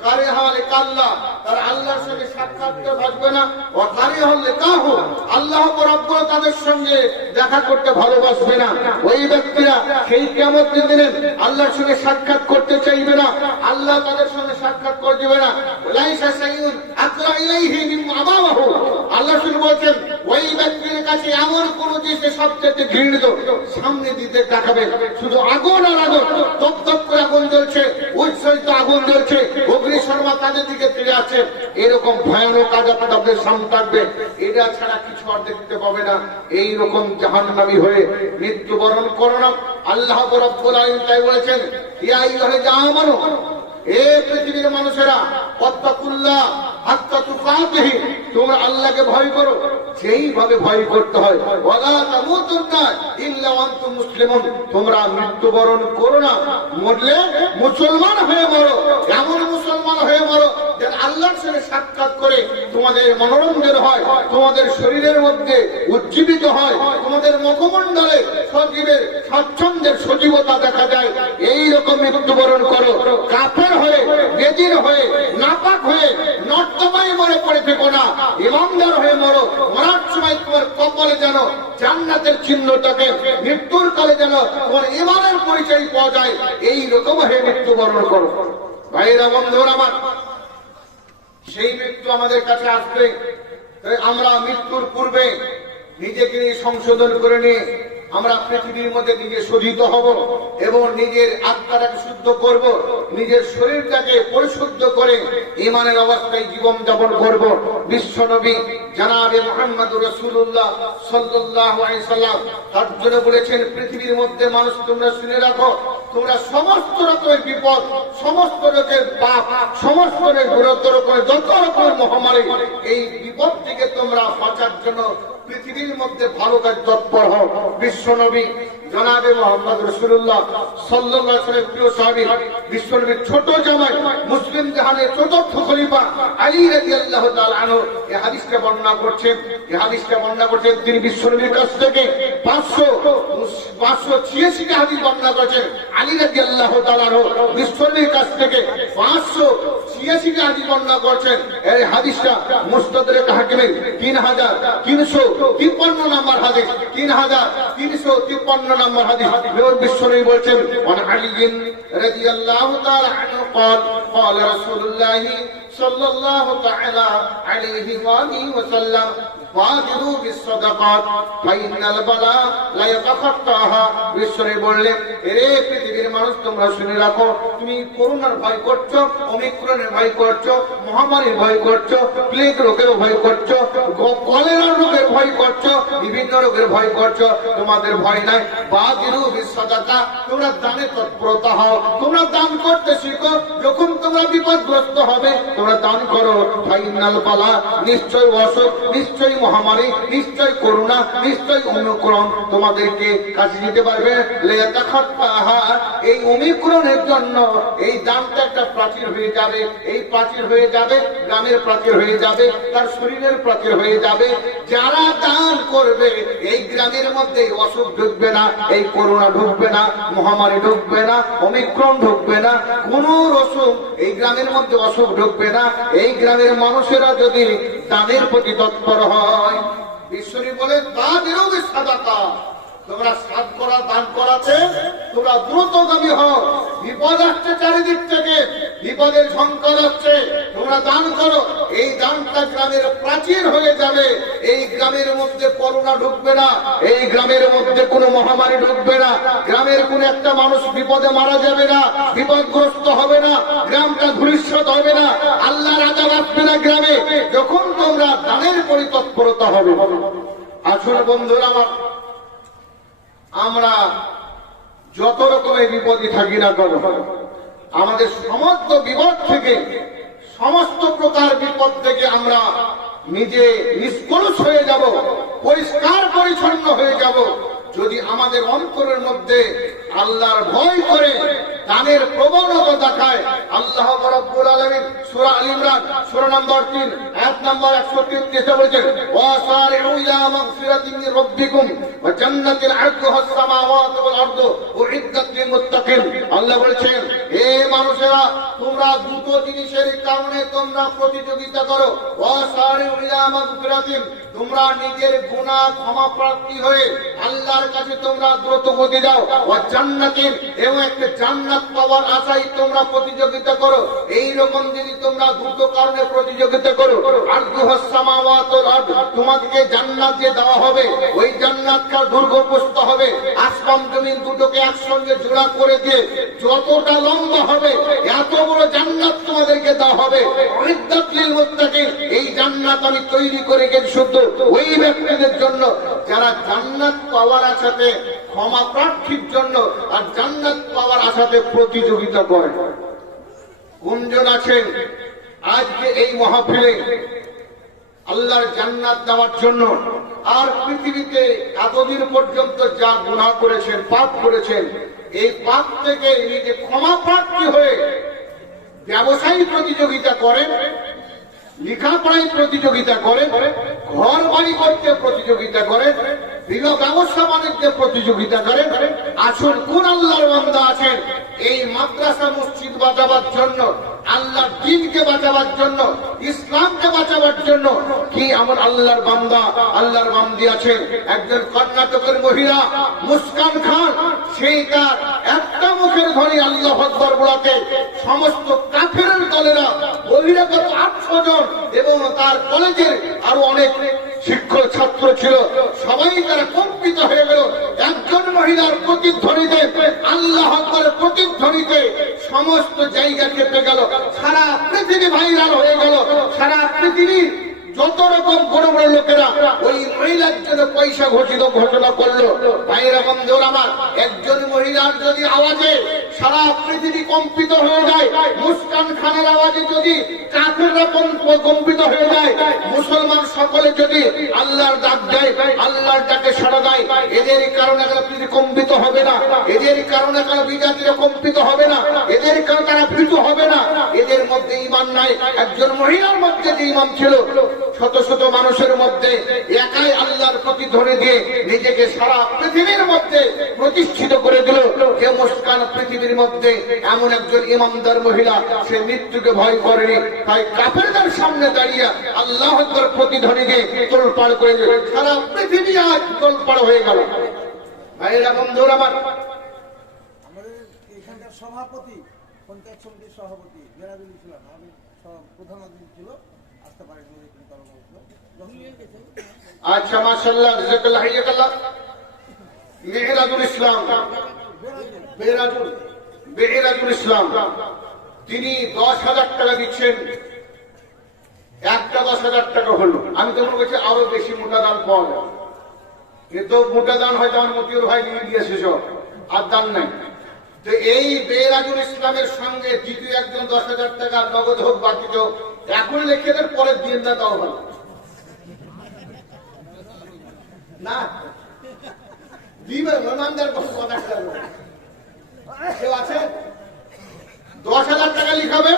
কারে হলে কাল্লা, তার আল্লাহর সঙ্গে সাক্ষাৎ থাকবে না, ও কারে হলে কাহু, আল্লাহ রাব্বুল তাদের সঙ্গে দেখা করতে ভালোবাসবে না। ওই ব্যক্তিরা সেই কিয়ামতের দিনে আল্লাহর সঙ্গে সাক্ষাৎ করতে চাইবে না, আল্লাহ তাদের সঙ্গে সাক্ষাৎ করে দিবে না। লাইসা সাইয়ুন আকরা ইলাইহি মিম্মা আমামাহু, আল্লাহ শুধু বলেন ওই ব্যক্তির কাছে এমন কোন জিনিস সবচেয়ে ঘৃণিত সামনে দিতে দেখাবে, শুধু আগুন আর আগুন, তপ তপ করে আগুন জ্বলছে, উচ্ছ্বসিত আগুন জ্বলছে, অগ্নি শর্মা তাদের দিকে ফিরে আছে, এরকম ভয়ানক আযাব তাদের সামনে থাকবে, এটা ছাড়া কিছু আর দেখতে পাবে না। এইরকম জাহান্নামী হয়ে মৃত্যুবরণ করো না। আল্লাহ রাব্বুল আলামিন তাই বলেছেন, ইয়া আইয়ুহাল্লাযীনা আমানু, এ পৃথিবীর মানুষেরা, ওয়াত্তাকুল্লাহ হাক্কা তুকাতিহি, তোমরা আল্লাহকে ভয় করো, যেইভাবে ভয় করতে হয়, ওয়ালা তামুতুন্না ইল্লা ওয়া আনতুম মুসলিমুন, তোমরা মৃত্যুবরণ করো না, মরলে মুসলমান হয়ে মরো, এমন মুসলমান হয়ে মরো যেন আল্লাহর সঙ্গে সাক্ষাৎ করে তোমাদের মনোরঞ্জন হয়, তোমাদের শরীরের মধ্যে উজ্জীবিত হয়, তোমাদের মুখমণ্ডলে সজীবের স্বাচ্ছন্দ্যের সজীবতা দেখা যায়। এইরকম মৃত্যুবরণ করো। কাফের হয়ে, বেদিন হয়ে, নাপাক হয়ে, নর্দমায় মরে পড়ে থেকো না, ইমানদার হয়ে মরো। মরার সময় তোমার কপালে যেন জান্নাতের চিহ্ন থাকে, মৃত্যুর কালে যেন তোমার ইমানের পরিচয় পাওয়া যায়, এইরকম হয়ে মৃত্যুবরণ করো। ভাইরা, বন্ধুরা আমার, সেই মৃত্যু আমাদের কাছে আসবে, আমরা মৃত্যুর পূর্বে নিজেকে সংশোধন করে নিয়ে আমরা পৃথিবীর মধ্যে নিজে শোধিত হব এবং নিজের আত্মাটাকে শুদ্ধ করব, নিজের শরীরটাকে পরিশুদ্ধ করে ঈমানের অবস্থায় জীবন যাপন করব। বিশ্বনবী জনাবে মুহাম্মদুর রাসূলুল্লাহ সাল্লাল্লাহু আলাইহি সাল্লাম তার জন্য বলেছেন, পৃথিবীর মধ্যে মানুষ তোমরা শুনে রাখো, তোমরা সমস্ত রকমের বিপদ, সমস্ত রকমের পাপ, সমস্ত রকমের যত রকমের মহামারী, এই বিপদ থেকে তোমরা বাঁচার জন্য পৃথিবীর মধ্যে ভালো কাজ তৎপর হও। বিশ্বনবী জনাবে মুহাম্মদ রাসূলুল্লাহ সাল্লাল্লাহু আলাইহি ওয়াসাল্লামের প্রিয় সাহাবী, বিশ্বনবীর ছোট জামাই, মুসলিম জাহানের চতুর্থ খলিফা আলী রাদিয়াল্লাহু তাআলা আনহু এই হাদিসটা বর্ণনা করছেন। তিনি বিশ্বনবীর কাছ থেকে 586টা হাদিস বর্ণনা করেছেন। আলী রাদিয়াল্লাহু তাআলা আনহু বিশ্বনবীর কাছ থেকে 586টা হাদিস বর্ণনা করেছেন। এই হাদিসটা মুস্তাদরাক হাকিমের 3353 নম্বর হাদিস, 3353 নম্বর হাদিস। বিশ্বনবী বলেছেন, ওয়ান আলী রাদিয়াল্লাহু তাআলা আনহু قال قال رسول الله صلى الله تعالى عليه وآله وسلم بادروا بالصدقات فإن البلاء لا يتخطاها। বিশ্বনবী বললেন, এরে পৃথিবীর মানুষ, তোমরা শুনে রাখো, তুমি করোনার ভয় করছো, ওমিক্রনের ভয় করছো, মহামারীর ভয় করছো, প্লেগ রোগের ভয় করছো, কলেরা রোগের ভয় করছো, বিভিন্ন রোগের ভয় করছো, তোমাদের ভয় নাই। বাদিরু বিসসাদাকা, তোমরা দানে তৎপরতা হও, তোমরা দান করতে শিখো। যখন তোমরা বিপদগ্রস্ত হবে তোমরা দান করো। ফাইনাল বালা, নিশ্চয় অসুখ, নিশ্চয় মহামারী, নিশ্চয় করোনা, নিশ্চয় অনুক্রম তোমাদেরকে কাছে দিতে পারবে। এই ওমিক্রনের জন্য এই দানটা একটা প্রাচীর হয়ে যাবে, এই প্রাচীর হয়ে যাবে, গ্রামের প্রাচীর হয়ে যাবে, তার শরীরের প্রাচীর হয়ে যাবে। যারা দান করবে এই গ্রামের মধ্যে অসুখ ঢুকবে না, এই করোনা ঢুকবে না, মহামারী ঢুকবে না, ওমিক্রন ঢুকবে না, কোন অসুখ এই গ্রামের মধ্যে অসুখ ঢুকবে না। এই গ্রামের মানুষেরা যদি দানের প্রতি তৎপর হয়, ঈশ্বরী বলে দানেরও সাদাকা, তোমরা সাদ করা দান করাতে তোমরা দ্রুতগামী হও। বিপদ আসছে চারিদিক থেকে, বিপদের ঝঙ্কার আসছে, তোমরা দান করো। এই দানটা গ্রামের প্রাচীর হয়ে যাবে। এই গ্রামের মধ্যে করোনা ঢুকবে না, এই গ্রামের মধ্যে কোনো মহামারী ঢুকবে না, গ্রামের কোন একটা মানুষ বিপদে মারা যাবে না, বিপদগ্রস্ত হবে না, গ্রামটা ধূলিসাৎ হবে না, আল্লাহর আযাব আসবে না গ্রামে, যখন তোমরা দানের পরিতৎপরতা হবে। আসলে বন্ধুরা আমার, আমরা যত রকমের বিপদে থাকি না কেন, আমাদের সমস্ত বিপদ থেকে, সমস্ত প্রকার বিপদ থেকে আমরা নিজে নিষ্কলুষ হয়ে যাব, পরিষ্কার পরিচ্ছন্ন হয়ে যাব, যদি আমাদের অন্তরের মধ্যে আল্লাহর ভয় করে দানের প্রবণতা দেখায়। আল্লাহ রাব্বুল আলামিন সূরা আল ইমরান সূরা নম্বর 3 আয়াত নম্বর 133 বলেছেন, ওয়াসারিউ ইলা মাগফিরাতিন মির রাব্বিকুম ওয়া জান্নাতিন আরদুহা আস-সামাওয়াতু ওয়াল আরদু উইদ্দাত লিল মুত্তাকিন। আল্লাহ বলেছেন, হে মানুষেরা, তোমরা দুটো জিনিসের কারণে তোমরা প্রতিযোগিতা করো। ওয়াসারিউ ইলা মাগফিরাতিন, তোমরা নিজের গুনাহ ক্ষমা প্রাপ্তি হয়ে আল্লাহর কাছে তোমরা দ্রুত গতি দাও। ওয়া জান্নাতিন, এবং একটা জান্নাত পাওয়ার আশায় তোমরা প্রতিযোগিতা করো। এই রকম যদি তোমরা দুটো কারণে প্রতিযোগিতা করো, আরদুহাস সামাওয়াতুল আরদ, তোমাদেরকে জান্নাত যে দেওয়া হবে, ওই জান্নাতটা দুর্গপ্রস্থ হবে। আসমান জমিন দুটোকে একসঙ্গে জোড়া করে দিয়ে যতটা লম্বা হবে এত বড় জান্নাত তোমাদেরকে দেওয়া হবে। উইদ্দাত লিল মুত্তাকিন, এই জান্নাত আমি তৈরি করে গেছি শুধু ওই ব্যক্তিদের জন্য যারা জান্নাত পাওয়ার আশাতে, ক্ষমা প্রার্থীর জন্য আর জান্নাত পাওয়ার আশাতে প্রতিযোগিতা করে। কোনজন আছেন আজকে এই মাহফিলে আল্লাহর জান্নাত দেওয়ার জন্য, আর পৃথিবীতে এতদিন পর্যন্ত যা গুনাহ করেছেন, পাপ করেছেন, এই পাপ থেকে নিজে ক্ষমা প্রার্থী হয়ে ব্যবসায়ী প্রতিযোগিতা করেন, লেখাপড়ায় প্রতিযোগিতা করে, ঘর বাড়ি করতে প্রতিযোগিতা করে, বিভিন্ন ব্যবসা বাণিজ্যে প্রতিযোগিতা করে। আসুন, কোন আল্লাহর বান্দা আছেন এই মাদ্রাসা মসজিদ বাঁচাবার জন্য, আল্লাহর দ্বীনকে বাঁচাবার জন্য, ইসলামকে বাঁচাবার জন্য কি আমার আল্লাহর বান্দা, আল্লাহর বান্দি আছেন? একজন কর্ণাটকের মহিলা মুস্কান খান, সেই তার একটা মুখের ধ্বনি আল্লাহু আকবার বলাতে সমস্ত কাফেরের দলেরা, বহিরাগত 800 জন এবং তার কলেজের আরো অনেক শিক্ষক ছাত্র ছিল, সবাই তারা কম্পিত হয়ে গেল। একজন মহিলার প্রতিধ্বনিতে, আল্লাহু আকবারের প্রতিধ্বনিতে সমস্ত জায়গা কেঁপে গেল, সারা পৃথিবী ভাইরাল হয়ে গেল। সারা পৃথিবীর যত রকম বড় বড় লোকেরা ওই মহিলার জন্য পয়সা ঘোষণা করলো। ভাইরা বন্ধুরা আমার, একজন মহিলার যদি আওয়াজে সারা পৃথিবী কম্পিত হয়ে যায়, মুস্কান খানের আওয়াজে যদি কাফেররা কম্পিত হয়ে যায়, মুসলমান সকলে যদি আল্লাহর ডাক দেয়, আল্লাহর ডাকে সাড়া দেয়, এদের কারণে পৃথিবী কম্পিত হবে না, এদের কারণে কারো বিজাতিরা কম্পিত হবে না, এদের কারণে তারা ভীত হবে না। এদের মধ্যে ঈমান নাই। একজন মহিলার মধ্যে যে ঈমান ছিল, শত শত মানুষের মধ্যে একাই আল্লাহর প্রতিধ্বনি দিয়ে নিজেকে সারা পৃথিবীর মধ্যে প্রতিষ্ঠিত করে দিল। যে মুস্কান পৃথিবীর মধ্যে এমন একজন ইমানদার মহিলা, সে মৃত্যুকে ভয় করেনি, তাই কাফেরদের সামনে দাঁড়িয়ে আল্লাহু আকবার প্রতিধ্বনি দিয়ে তোলপাড় করে দিল। সারা পৃথিবী আজ তোলপাড় হয়ে গেল। ভাইরা বন্ধুরা আমার, আমাদের এখানকার সভাপতি, পঞ্চায়েত সমিতির সভাপতি বেরাজুল ইসলাম, আমি প্রধান অতিথি ছিল, আসতে পারেনি। আচ্ছা, মাশাআল্লাহ, জাযাকাল্লাহ হাইয়াকাল্লাহ। মেহরাজুল ইসলাম, মেহরাজুল ইসলাম, তিনি 10,000 টাকা দিচ্ছেন। একটা 10,000 টাকা হলো। আমি তখন বলছি আরো বেশি মোটা দাম পাওয়া যায়। কিন্তু মোটা দান হয়তো আমার মতিউর ভাই নিয়ে দিয়েছে সব, আর দান নাই। তো এই বেরাজুল ইসলামের সঙ্গে দ্বিতীয় একজন 10,000 টাকা নগদ হোক বাকি হোক এখন লিখে দেন, পরে দিয়ে না তাও ভালো না দিবে মেহমানদার কোনো কথা বলবে। কেউ আছে 10,000 টাকা লিখাবে,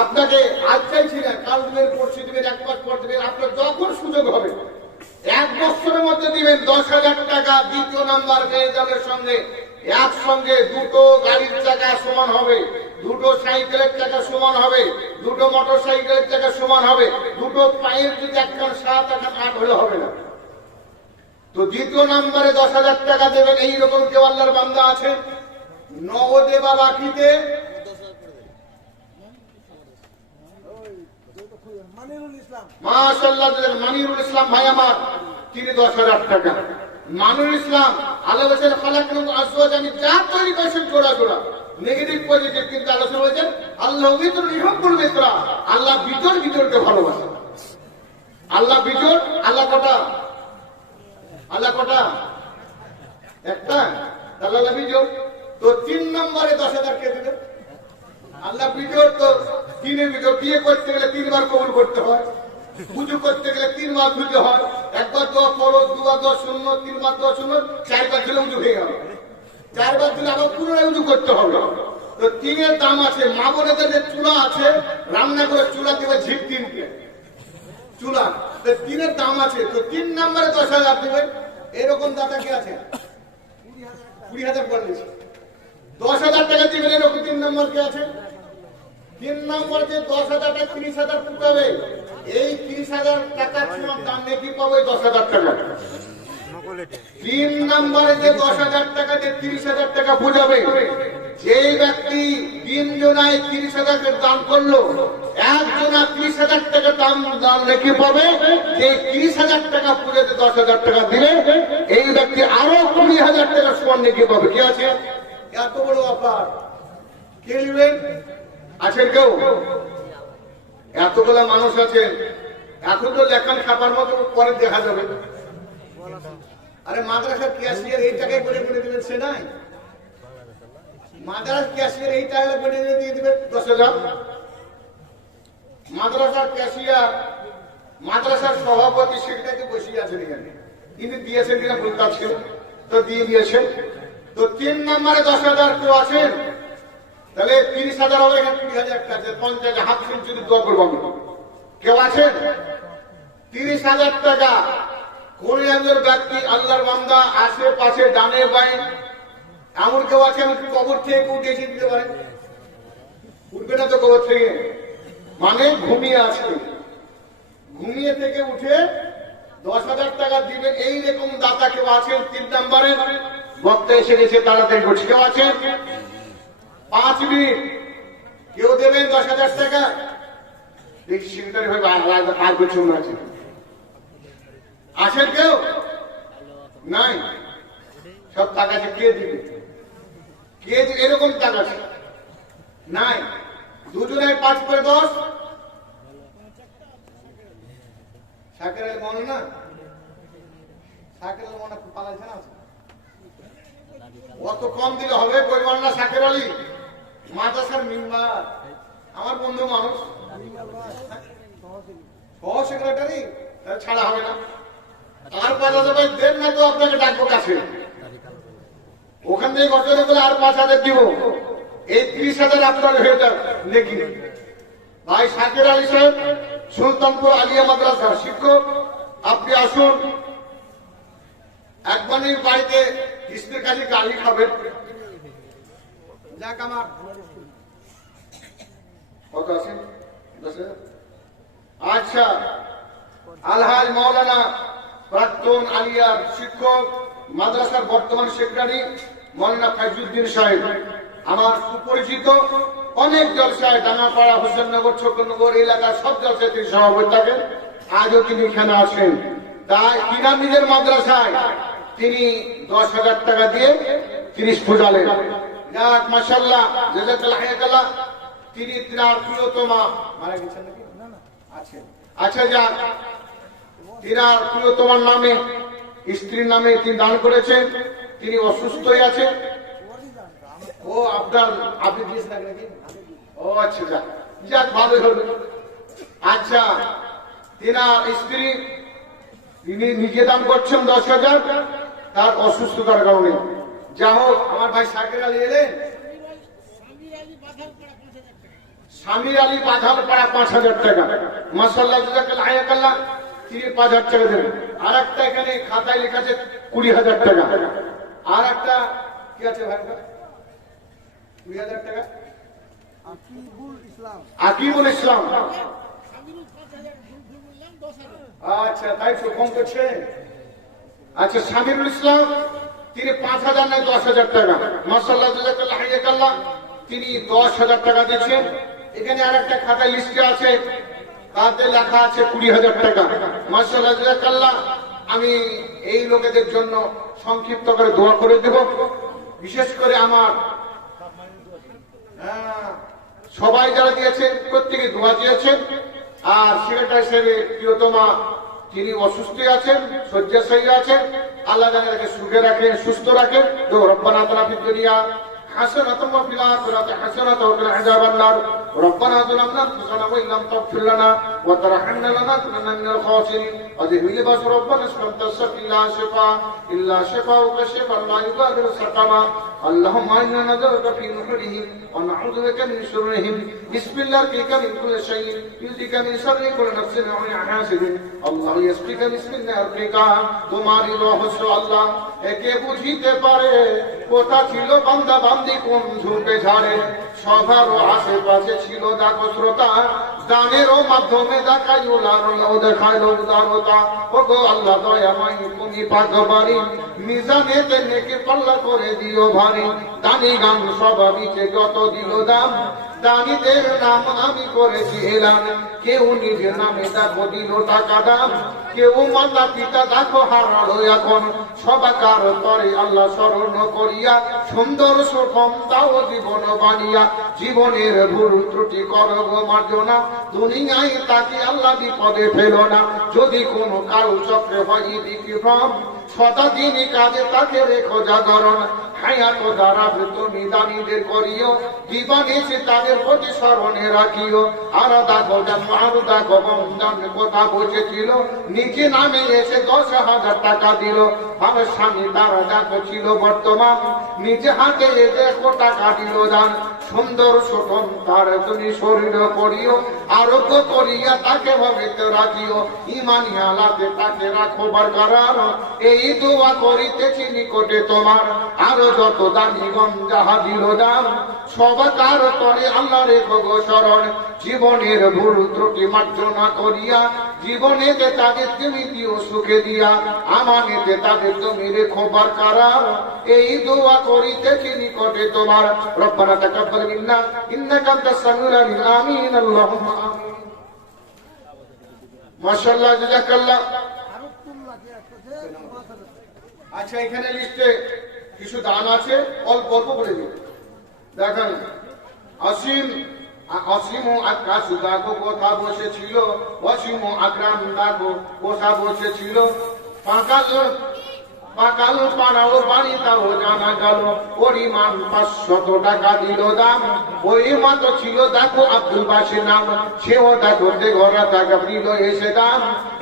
আপনাকে আজ চাইছি না, কাল দিবেন, পরশু দিবেন, এক মাস পর দিবেন, আপনার যখন সুযোগ হবে 1 বছরের মধ্যে দিবেন 10,000 টাকা। দ্বিতীয় নাম্বার মেয়েদের সঙ্গে একসঙ্গে দুটো গাড়ির চাকা সমান হবে, দুটো সাইকেলের চাকা সমান হবে, দুটো মোটর সাইকেলের চাকা সমান হবে, দুটো পায়ের যদি একখান 7 একখান 8 হলে হবে না। তো দ্বিতীয় নাম্বারে 10,000 টাকা দেবেন। এইরকম কেউ আল্লাহর বান্দা আছে নগদে বা বাকিতে? মানিরুল ইসলাম, মাশাআল্লাহ, মানিরুল ইসলাম ভাই আমার, তিনি 10,000 টাকা। মানিরুল ইসলাম আল্লাহ বলেছেন খালাকনাকুম আজওয়াজান, আমি যা তৈরি করেছেন জোড়া জোড়া, নেগেটিভ পজিটিভ, কিন্তু আল্লাহ বলেছেন আল্লাহ বিতর ইহুব্বুল মিত্রা, আল্লাহ বিতর বিতরকে ভালোবাসেন। আল্লাহ বিতর, আল্লাহ কটা? আল্লাহ কটা? একটা। আল্লাহ বিজোর। তো 3 নম্বরে 10,000 কে দেবে? আল্লাহ বিজোর। তো 3-এর বিজোর। বিয়ে করতে গেলে 3 বার কবুল করতে হয়, পুজো করতে গেলে 3 বার ধুতে হয়, একবার দোয়া করো, 2 বার দোয়া শূন্য, 3 বার দোয়া শূন্য, 4 বার ধুলে উজু হয়ে গেল। 4 বার ধুলে আবার পুনরায় উজু করতে হবে। তো 3-এর দাম আছে। মা বোনেদের যে চুলা আছে, রান্না করে চুলা দেবে ঝিট 3কে চুলা, 3-এর দাম আছে। তো 3 নম্বরে 10,000 দেবেন। এরকম দাদা কি আছে? 20,000 বললেন। 10,000 টাকা দিবেন, এরকম 3 নম্বর কে আছে? 3 নম্বর যে 10,000 টাকা 30,000 পাবে, এই 30,000 টাকার সমান দাম নাকি পাবে 10,000 টাকা। 3 নম্বরে যে 10,000 টাকা দিয়ে 30,000 টাকা বুঝাবে, যে ব্যক্তি 3 জনায় 30,000 দান করলো, একজনা 30,000 টাকা দাম নাকি পাবে, যে 30,000 টাকা পুজোতে 10,000 টাকা দিলে এই ব্যক্তি আরো 20,000 টাকা সমান নাকি পাবে। কি আছে? এত বড় অফার কে নেবেন? আছেন কেউ? এতগুলা মানুষ আছেন, এখন তো লেখান খাবার মতো পরে দেখা যাবে। আরে মাদ্রাসার ক্যাশিয়ার এই টাকায় করে করে দিবেন, সে নাই। মাদ্রাসার ক্যাশিয়ার এই টাকা করে দিয়ে দিবেন 10,000। মাদ্রাসার ক্যাশিয়ার, মাদ্রাসার সভাপতি সেটাকে বসিয়ে আছেন এখানে, তিনি দিয়েছেন কিনা ভুল কাজ ছিল, তো দিয়ে দিয়েছেন। তো 3 নম্বরে 10,000 কেউ আছেন, তাহলে 30,000 হবে, এখানে 20,000 টাকা 50 হাফ সেঞ্চুরি দোয়া করবো। কেউ আছেন? 30,000 টাকা। কোন একজন ব্যক্তি আল্লাহর বান্দা আশেপাশে ডানে বাঁয়ে এমন কেউ আছেন কবর থেকে উঠে এসে দিতে পারেন? উঠবে না তো কবর থেকে, মানে ঘুমিয়ে আছে, ঘুমিয়ে থেকে উঠে 10,000 টাকা দিবেন। এইরকম দাতা কেউ আছেন? 3 নম্বরে বক্তা এসে গেছে, তাড়াতাড়ি করছে। কেউ আছেন? 5 মিনিট কেউ দেবেন 10,000 টাকা? দেখি সেক্রেটারি ভাই আর কিছু আছে, আছেন কেউ? নাই। সব টাকা কে দিবে? কে এরকম টাকা নাই। দুজনের 5 করে 10। শাকের মনে না, শাকের মনে পালাইছে না, অত কম দিলে হবে? পরিমাণ না শাকের আলী মাদ্রাসার মেম্বার, আমার বন্ধু মানুষ, সহ সেক্রেটারি, ছাড়া হবে না। আর 5,000 ভাই দেন না তো আপনাকে ডাকবো কাছে, ওখান থেকে ঘটনা বলে আর 5,000 দিব। এই 30,000 আপনার হয়ে যাক নাকি? ভাই শাকের আলী সাহেব, সুলতানপুর আলিয়া মাদ্রাসার শিক্ষক, আপনি আসুন। একবারই বাড়িতে কিস্তির কাছে গাড়ি খাবেন। যাক, আমার কত আছে? 10,000। আচ্ছা, আলহাজ মাওলানা প্রাক্তন আলিয়ার শিক্ষক, মাদ্রাসার বর্তমান সেক্রেটারি মাওলানা ফাইজুদ্দিন সাহেব, আমার সুপরিচিত, অনেক জলসায় ডাঙ্গাপাড়া, হোসেননগর, ছোটনগর এলাকার সব জলসায় তিনি সভাপতি থাকেন। আজও তিনি এখানে আসেন। তাই কিনা নিজের মাদ্রাসায় তিনি 10,000 টাকা দিয়ে 30 ফুটালেন। যাক মাশাআল্লাহ, জাযাকাল্লাহ হায়াকাল্লাহ। তিনি তার প্রিয়তমা মারা গেছেন নাকি? আচ্ছা, যাক তিনার প্রিয়তমার নামে, স্ত্রীর নামে তিনি দান করেছেন। তিনি অসুস্থই আছেন। ও আপনার, আপনি দিস না নাকি? ও আচ্ছা, যাক যাক, ভালো হলো। আচ্ছা, তিনার স্ত্রী তিনি নিজে দান করছেন 10,000 তার অসুস্থতার কারণে। যা হোক, আমার ভাই শাকির আলী এলেন। স্বামীর আলী বাধাল পাড়া 5,000 টাকা। মাশাআল্লাহ, জাযাকাল্লাহ, হায়াকাল্লাহ, তিনি 5,000 টাকা দেবেন। আর একটা এখানে খাতায় লেখা আছে 20,000 টাকা। আর একটা কি আছে ভাই? 20,000 টাকা। আকিবুল ইসলাম। আচ্ছা, তাই তো কম করছে। আচ্ছা, শামিরুল ইসলাম তিনি 5,000 নয় 10,000 টাকা। মাশাআল্লাহ, জাযাকাল্লাহ, হায়াকাল্লাহ, তিনি 10,000 টাকা দিচ্ছেন। এখানে আর একটা খাতা লিস্টে আছে, তাতে লেখা আছে 20,000 টাকা। মাশাআল্লাহ, জাযাকাল্লাহ। আমি এই লোকেদের জন্য সংক্ষিপ্ত করে দোয়া করে দেব। বিশেষ করে আমার সবাই যারা দিয়েছেন প্রত্যেকে দোয়া দিয়েছেন। আর সেক্রেটারি হিসেবে প্রিয়তমা তিনি অসুস্থ আছেন, শয্যাশায়ী আছেন। আল্লাহ যেন তাকে সুখে রাখেন, সুস্থ রাখেন। তো রব্বানা আতিনা ফিদ দুনিয়া হাসানাতাও ওয়া ফিল আখিরাতি হাসানাতাও ওয়া কিনা আযাবান নার। রব্বানা যালামনা আনফুসানা ওয়া ইল্লাম তাগফির লানা ওয়া তারহামনা লানাকুনান্না মিনাল খাসিরিন। আযহিব বাস রব্বানা ইসলামতা সাকিল্লা শিফা ইল্লা শিফাউকা শিফান লা ইউগাদিরু সাকামা। আল্লাহুম্মা ইন্না নাযুরুকা ফি নুহুরিহিম ওয়া নাউযু বিকা মিন শুরুরিহিম। বিসমিল্লাহি ফিকা মিন কুল্লি শাইইন ইউযিকা মিন শাররি কুল্লি নাফসিন ওয়া মিন হাসিদিন। আল্লাহু ইয়াসফিকা বিসমিল্লাহি ফিকা। তোমারই রহস্য আল্লাহ একে বুঝিতে পারে। কোথা ছিল বান্দা বান্দি কোন ঝুঁকে ঝাড়ে। সবার আশেপাশে ছিল দেখো শ্রোতা, দানেরও মাধ্যমে দেখাই উলারও দেখাইল উদারতা। ওগো আল্লাহ দয়াময়, তুমি পাকবারি, মিজানেতে নেকি পাল্লা করে দিও ভারী। দানি গান স্বভাবিকে যত দিল দাম, দানিদের নাম আমি করেছি এলান। কেউ নিজের নামে দেখো দিল টাকা দাম, কেউ মাতা পিতা দেখো হারালো এখন। সবাকার তরে আল্লাহ স্মরণ করিয়া সুন্দর সুখম দাও জীবন বানিয়া। জীবনের ভুল ত্রুটি করো গো মার্জনা, দুনিয়ায় তাকে আল্লাহ বিপদে ফেলো না। যদি কোনো কারো চক্রে হয় বিক্রম, সদা দিনই কাজে তাকে রেখো জাগরণ। হায়াত দ্বারা তুমি দানিদের করিও, জীবনে তাদের প্রতি স্মরণে রাখিও। আর দেখো আর দেখো বন্ধন কথা বসেছিল, নিচে নামে এসে 10,000 টাকা দিল। আমার স্বামী তারা দেখো ছিল বর্তমান, নিজে হাতে দেখো টাকা দিল দান। সুন্দর শোষণ তার তুমি শরীর করিও, আরোগ্য করিয়া তাকে ভাবে রাখিও। ইমানি আলাদে তাকে রাখো বরকরার, এই দোয়া করিতেছি নিকটে তোমার। আরো যত দানি গম যাহা দিল দাম, সবাকার তরে আল্লাহ রেখো গো শরণ। জীবনের ভুল ত্রুটি মার্জনা করিয়া, জীবনেতে তাদের তুমি দিও সুখে দিয়া। আমানেতে তাদের তুমি রেখো বরকরার, এই দোয়া করিতেছি নিকটে তোমার। রব্বানা তাকাব্বাল মিন্না ইন্নাকা আনতাস সামিউল আলিম। আমিন, আল্লাহুম্মা আমিন। মাশাআল্লাহ, জাযাকাল্লাহ। আচ্ছা, এখানে লিস্টে কিছু দান আছে, অল্প অল্প করে দিন। দেখেন, অসীম আকাশ দেখো কোথা বসেছিল, অসীম আগ্রাম দেখো কোথা বসেছিল। পাকাল পাড়াও বাড়ি তাও জানা গেল, পরিমাণ 500 টাকা দিল দাম। ওই মতো ছিল দেখো আব্দুল বাসের নাম, সেও দেখো ঘোরা টাকা দিল এসে দাম।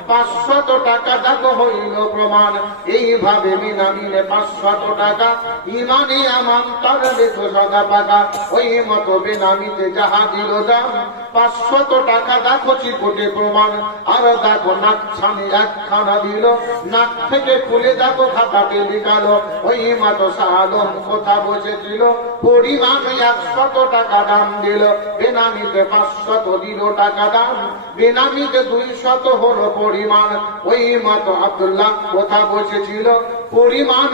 500 টাকা দেখো হইল প্রমাণ, এইভাবে মিনামিনে 500 টাকা। ইমানে আমান তার লেখো সদা পাকা, ওই মতো বেনামিতে যাহা দিল দাম। 500 টাকা দেখো চিকটে প্রমাণ। আর দেখো নাক ছানি একখানা দিল, নাক থেকে খুলে দেখো খাতাতে লিখালো। ওই মতো সালম কোথা বসেছিল, পরিমাণ 100 টাকা দাম দিল। বেনামিতে 500 দিল টাকা দাম, বেনামিতে 200 হলো পরিমাণ। ওই মতো আব্দুল্লাহ কোথা বসেছিল, পরিমাণ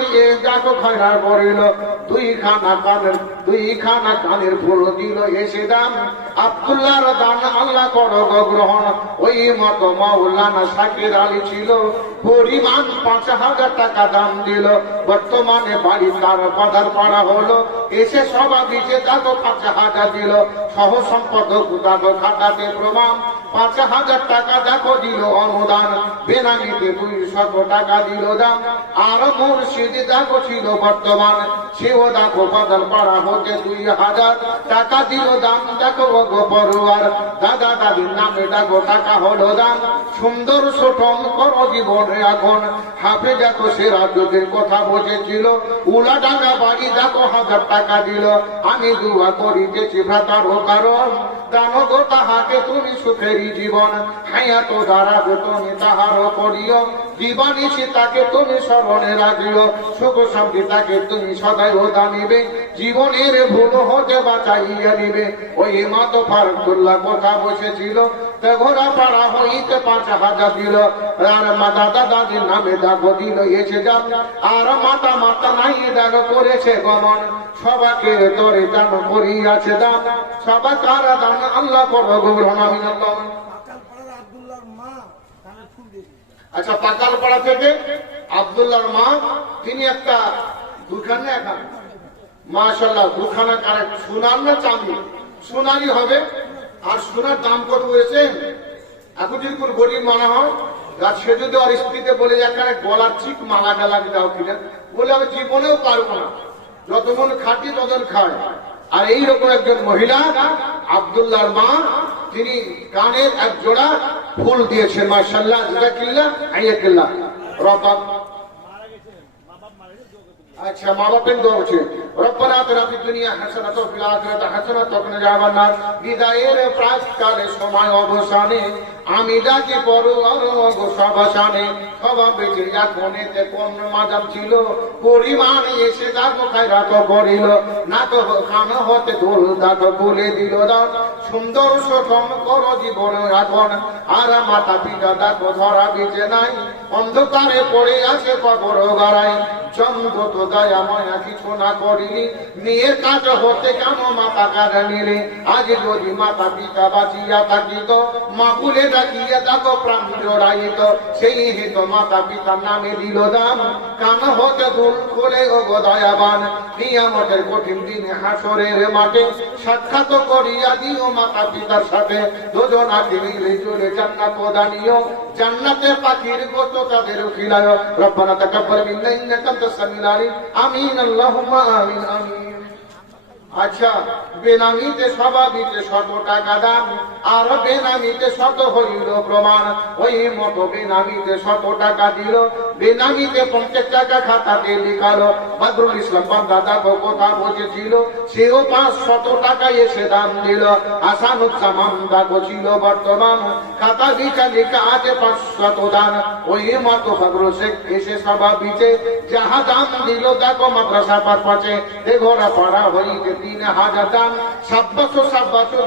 দেখো খানার পড়িল। 2 খানা কানের দুইখানা কানের ফুল দিল এসে দাম। আব্দুল্লাহর দান আল্লাহ করো গো গ্রহণ। ওই মতো মাওলানা শাকির আলী ছিল, পরিমাণ 5,000 টাকা দাম দিল। বর্তমানে বাড়ি তার বাজার পাড়া হলো, এসে সবা দিতে তাকে 5,000 দিল। সহ সম্পাদক তাকে খাতাতে প্রমাণ 5,000 টাকা দেখো দিল অনুদান। বেনামিতে 200 টাকা দিল দাম। আর মুর্শিদ দেখো ছিল বর্তমান, সেও দেখো বাজার পাড়া হতে 2,000 টাকা দিল দাম। দেখো গো পড়ুয়ার দাদা দাদির নামে দেখো টাকা হলো দাম। সুন্দর শোষণ করো জীবনে এখন, হাফে দেখো সেরা যুগের কথা বসেছিল। উলা ডাঙ্গা বাড়ি দেখো 1,000 টাকা দিল। আমি দুয়া করিতেছি ভ্রাতারও কারণ, দানো গো তাহাকে তুমি সুখেরই জীবন। হায়াত দাঁড়াবো তুমি তাহারও করিও, জীবনীশি তাকে তুমি স্মরণে রাখিও। সুখ শান্তি তাকে তুমি সদাই ওদা নিবে, জীবনের ভুল হতে বাঁচাইয়া নিবে। ওই মাতো ফারুকুল্লাহ কথা বসেছিল, ঘোরা পাড়া হইতে 5,000 দিল। আর দাদা দাদির নামে দেখো দিল এসে যান। আর মাতা মাতা নাই দেখো করেছে গমন, সবাকে তরে দান করিয়াছে দাম। সবা কারা দান আল্লাহ করো গ্রহণ। আমি পাকালপাড়ার আব্দুল্লাহর মা কানের ফুল দিয়েছে। আচ্ছা, পাকালপাড়া থেকে আব্দুল্লাহর মা, তিনি একটা দুখানা এখন মাশাআল্লাহ দুখানা কারেক্ট। সোনার না চাঁদি? সোনারই হবে। আর সোনার দাম কত হয়েছে? এখন যদি কোন গরিব মানা হয়, সে যদি ওর স্ত্রীতে বলে যায় গলার ঠিক মালা গালা দাও কিনা, বলে আমি জীবনেও পারবো না, যতক্ষণ খাটি ততক্ষণ খায়। আর এইরকম একজন মহিলা আব্দুল্লাহর মা, তিনি কানের এক জোড়া ফুল দিয়েছেন। মাশাআল্লাহ, জাযাকিল্লাহ আইয়াকিল্লাহ রব্বাক। আচ্ছা, মা বাপের দোয়া হচ্ছে রব্বানা আতিনা ফিদ দুনিয়া হাসানাতাও ওয়া ফিল আখিরাতি হাসানাতাও ওয়া কিনা আযাবান নার। বিদায়ের প্রাককালে সময় অবসানে আমি ডাকি পরোয়ার গো সবাসানে। সবা বেঁচে এখনেতে কোন মাজাব ছিল, পরিমাণ এসে দেখো খায়রাত করিল। না তো কান হতে দোল দেখো বলে দিল দান। সুন্দর শোষণ করো জীবন এখন। আর মাতা পিতা দেখো ধরা বেঁচে নাই, অন্ধকারে পড়ে আছে কবর গাড়াই। চন্দ্র তো দয়া মায়া কিছু না করিনি, নিয়ে কাজ হতে কেন মাতা কাজা নিলে। আজ যদি মাতা পিতা বাঁচিয়া থাকিত, মা বলে ডাকিয়ে দেখো প্রাণ জড়াইত। সেই হিত মাতা পিতার নামে দিল দাম, কান হতে দুল খোলে ও গো দয়াবান। কিয়ামতের কঠিন দিনে হাসরের মাঠে সাক্ষাৎ করিয়া দিও মাতা পিতার সাথে। দুজনাকে মিলে চলে জান্নাত দানিও, জান্নাতে পাখির গোত তাদের খিলায়। রব্বানা তাকাব্বাল মিন্না ইন্নাকা আনতাস সামিউল আলিম। আমিন আল্লাহুম্মা আমিন আমিন। আচ্ছা, বেনামিতে স্বাভাবিকে 100 টাকা দাম। আর বেনামিতে 100 হইল প্রমাণ। ওই মতো বেনামিতে 100 টাকা দিল। বেনামিতে 50 টাকা খাতাতে লিখালো। বদরুল ইসলাম বান্দা কথা বসেছিল, সেও 500 টাকা এসে দাম দিল। হাসানুজ্জামান দাগো ছিল বর্তমান, খাতা বিকা লেখা আছে 500 দান। ওই মতো বদরুল শেখ এসে স্বাভাবিকে যাহা দাম দিল দেখো মাদ্রাসা পাশে। ঘোরা পাড়া হইতে 3,000 দাম। সাব্বাস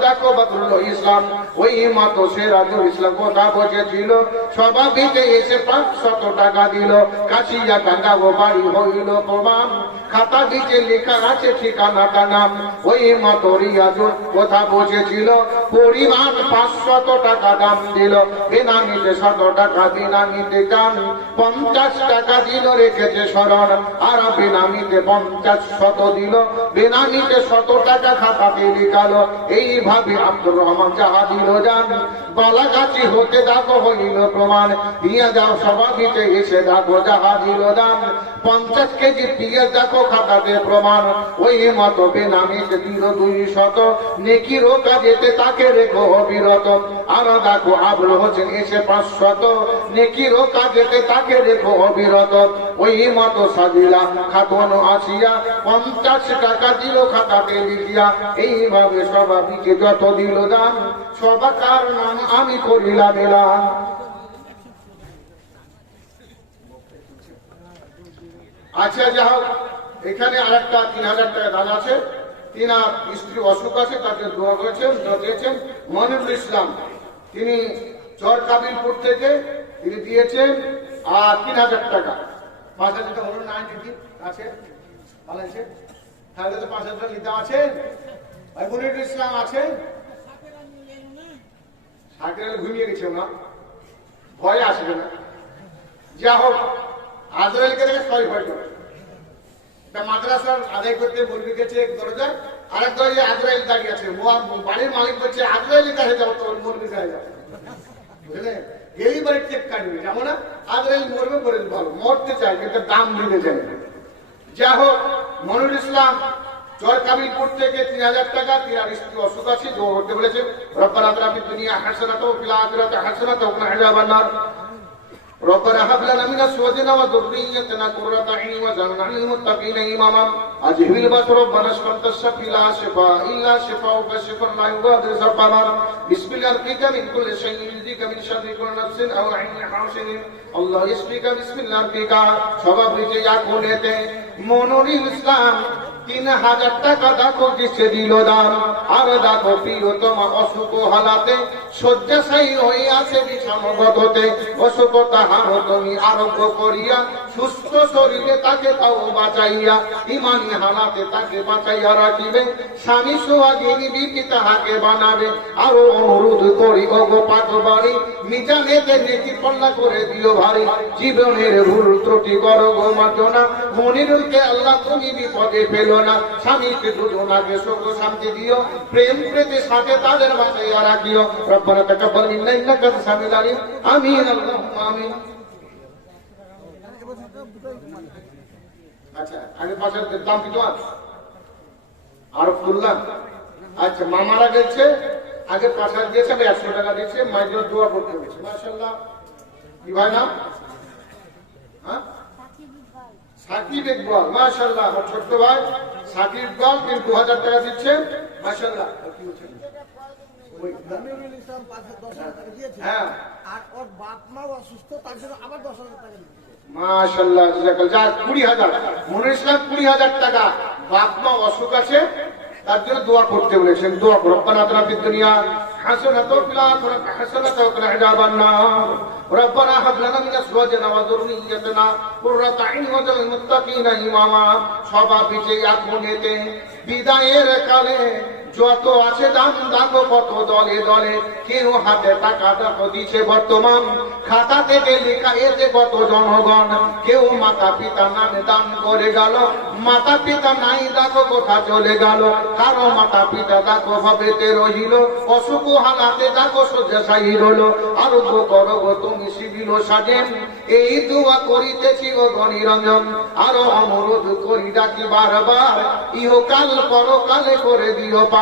দেখো বদরুল ইসলাম। ওই মতো সিরাজুল ইসলাম কথা বসেছিল, স্বাভাবিকে এসে 500 টাকা দিল। কাশিয়া কান্দা ও বাড়ি হইল প্রমাণ, খাতা দিকে লেখা আছে ঠিকানাটা নাম। ওই মতো রিয়াজুল কথা বসেছিল, পরিমাণ 500 টাকা দাম দিল। বেনামিতে 100 টাকা, বেনামিতে দাম 50 টাকা দিল রেখেছে স্মরণ। আর বেনামিতে 50 দিল, বেনামিতে 100 টাকা খাতাতে লিখালো। এইভাবে আব্দুর রহমান যাহা দিল জান, বালাগাছি হতে দেখো হইল প্রমাণ। দিয়ে যাও সভাপতিতে এসে দেখো যাহা দিল দান। 50 কেজি পিঁয়াজ দেখো খাতাতে প্রমাণ। ওই মতো বেনামিতে দিল 200, নেকিরও কাজেতে তাকে রেখো অবিরত। আর দেখো আবুল হোসেন এসে 500, নেকিরও কাজেতে তাকে রেখো অবিরত। ওই মতো সাজিলা খাতুন আসিয়া 50 টাকা দিল খাতাতে লিখিয়া। এইভাবে সভাপতিকে যত দিল দান, সবাকার নাম আমি করিলাম এলাম। আচ্ছা, যা হোক, এখানে আর একটা 3,000 টাকা দান আছে। তিনার স্ত্রী অসুখ আছে, তাকে দোয়া করেছেন, দিয়েছেন মনিরুল ইসলাম। তিনি চর কাবিলপুর থেকে তিনি দিয়েছেন আর 3,000 টাকা। 5,000 টাকা হলো না, আন্টি আছে পালাইছে তাহলে তো 5,000 নিতে আছেন, ভাই মনিরুল ইসলাম আছেন, সাকের ঘুমিয়ে গেছে না, ভয় আসবে না। যা হোক, আজরাইলকে দেখে সবাই ভয় করে। একটা মাদ্রাসার আদায় করতে মুরগি গেছে এক দরজায়, আরেক দরজায় আজরাইল দাঁড়িয়ে আছে। বাড়ির মালিক বলছে আজরাইলের কাছে যাবো, তো মুরগি কাছে যাবো, বুঝলেন? এই বাড়ির চেক কাটবে, যেমন না আজরাইল মরবে বলে ভালো, মরতে চাই কিন্তু দাম দিতে চাই। যা হোক, মনিরুল ইসলাম চর কাবিলপুর থেকে 3,000 টাকা, তিনার স্ত্রী অসুখ আছে, দোয়া করতে বলেছেন। রব্বানা আতিনা ফিদ দুনিয়া হাসানাতাও ওয়া ফিল আখিরাতি হাসানাতাও ওয়া কিনা আযাবান নার। ربنا هب لنا من ازواجنا وذريتنا قرة اعين واجعلنا للمتقين اماما اجهل البصر ربنا اشف انت الشافي لا شفاء الا شفاؤك شفاء لا يغادر سقما بسم الله يرقيك من كل شيء يؤذيك من شر كل نفس او عين حاسد الله يشفيك بسم الله يرقيك সবাব নিচে কোনেতে মনিরুল ইসলাম 3,000 টাকা দেখো কিসে দিল দাম। আর দেখো প্রিয়তমা অসুখ হালাতে শয্যাশায়ী হয়ে আছে বিছানাগততে, অসুখ তাহার তুমি আরোগ্য করিয়া সুস্থ শরীরে তাকে তাও বাঁচাইয়া ইমানি হালাতে তাকে বাঁচাইয়া রাখিবে। স্বামী সোহাগিনী বিবি তাহাকে বানাবে। আরো অনুরোধ করি ওগো পাকবাড়ি মিজানেতে নেকি পাল্লা করে দিও ভারী। জীবনের ভুল ত্রুটি করো গো মার্জনা, মনিরুলকে আল্লাহ তুমি বিপদে ফেলো না। স্বামীকে দুজনাকে সুখ শান্তি দিও, প্রেম প্রীতি সাথে তাদের বাঁচাইয়া রাখিও। রব্বানা তাকাব্বাল মিন্না ইন্নাকা আনতাস সামিউল আলিম। আমিন আল্লাহুম্মা আমিন। আচ্ছা, আগে পাশের দাম কি তোমার আরো খুললাম। আচ্ছা, মামারা গেছে আগে 5,000 দিয়েছে, 100 টাকা দিয়েছে, মায়ের জন্য দোয়া করতে হয়েছে। মাশাআল্লাহ। কি ভাই নাম? হ্যাঁ, সাকিব ইকবাল। মাশাআল্লাহ, আমার ছোট্ট ভাই সাকিব ইকবাল 2,000 টাকা দিচ্ছে। মাশাআল্লাহ। কি হচ্ছে? মনিরুল ইসলাম 10,000 টাকা দিয়েছে, হ্যাঁ, আর ওর বাপ মাও অসুস্থ, তার জন্য আবার 10,000 টাকা দিয়েছে। মাশাআল্লাহ, জাযাকাল। যা 20,000 মনিরুল ইসলাম 20,000 টাকা, বাপ মা অসুখ আছে তার জন্য দোয়া করতে বলেছেন। দোয়া করো। রব্বানা আতিনা ফিদ দুনিয়া হাসানাতাও ওয়া ফিল আখিরাতি হাসানাতাও ওয়া কিনা আযাবান নার। রব্বানা হাব লানা মিন আজওয়াজিনা ওয়া যুররিয়্যাতিনা কুররাতা আইন ওয়াজআল লিল মুত্তাকিনা ইমামা। সবাই বিজে আগমনেতে বিদায়ের কালে যত আছে দান দেখো কত দলে দলে, কেউ হাতে টাকা দেখো দিছে বর্তমান, খাতা থেকে লেখা এতে কত জনগণ। কেউ মাতা পিতা নামে দান করে গেল, মাতা পিতা নাই দেখো কোথা চলে গেল। কারো মাতা পিতা দেখো ভাবেতে রহিল, অসুখ হালাতে দেখো শয্যাশায়ী রইল। আরোগ্য করো গো তুমি শিবিল সাজেন, এই দোয়া করিতেছি গো গণিরঞ্জন। আরো অনুরোধ করি ডাকি বারবার, ইহকাল পরকালে করে দিও পার।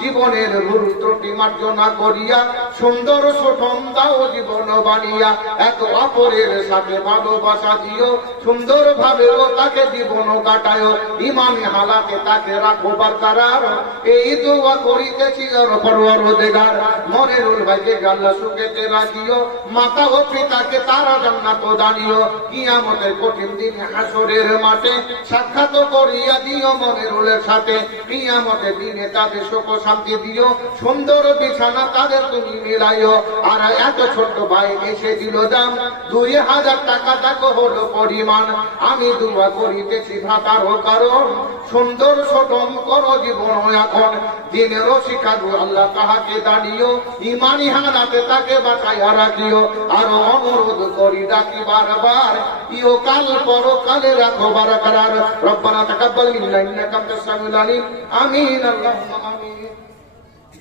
জীবনের ভুল ত্রুটি মার্জনা করিয়া সুন্দর সুঠম দাও জীবন বানিয়া। এক অপরের সাথে ভালোবাসা দিও, সুন্দর ভাবেও তাকে জীবন কাটায়। ইমানি হালাতে তাকে রাখো বারকারার, এই দোয়া করিতেছি পরওয়ারদিগার। মনিরুল ভাইকে আল্লাহ সুখেতে রাখিও, মাতা ও পিতাকে তারা জান্নাত দানিও। কিয়ামতের কঠিন দিনে হাসরের মাঠে সাক্ষাৎ করিয়া দিও মনিরুলের সাথে। কিয়ামতের দিনে তাদের সুখ শান্তি দিও, সুন্দর বিছানা তাদের তুমি মিলাইও। আর এত ছোট ভাই এসে দিল দাম 2,000 টাকা দেখো হলো পরিমাণ। আমি দোয়া করিতেছি ভাতার কারণ, সুন্দর ছোটম করো জীবন এখন। দিনেরও শিখাবো আল্লাহ তাহাকে দাঁড়িও, ইমানি হানাতে তাকে বাঁচাইয়া রাখিও। আরো অনুরোধ করি ডাকি বারবার, ইহকাল পরকালে রাখো বারকরার। রব্বানা তাকাব্বাল মিন্না ইন্নাকা আনতাস সামিউল আলিম। আমিন আল্লাহুম্মা আমিন।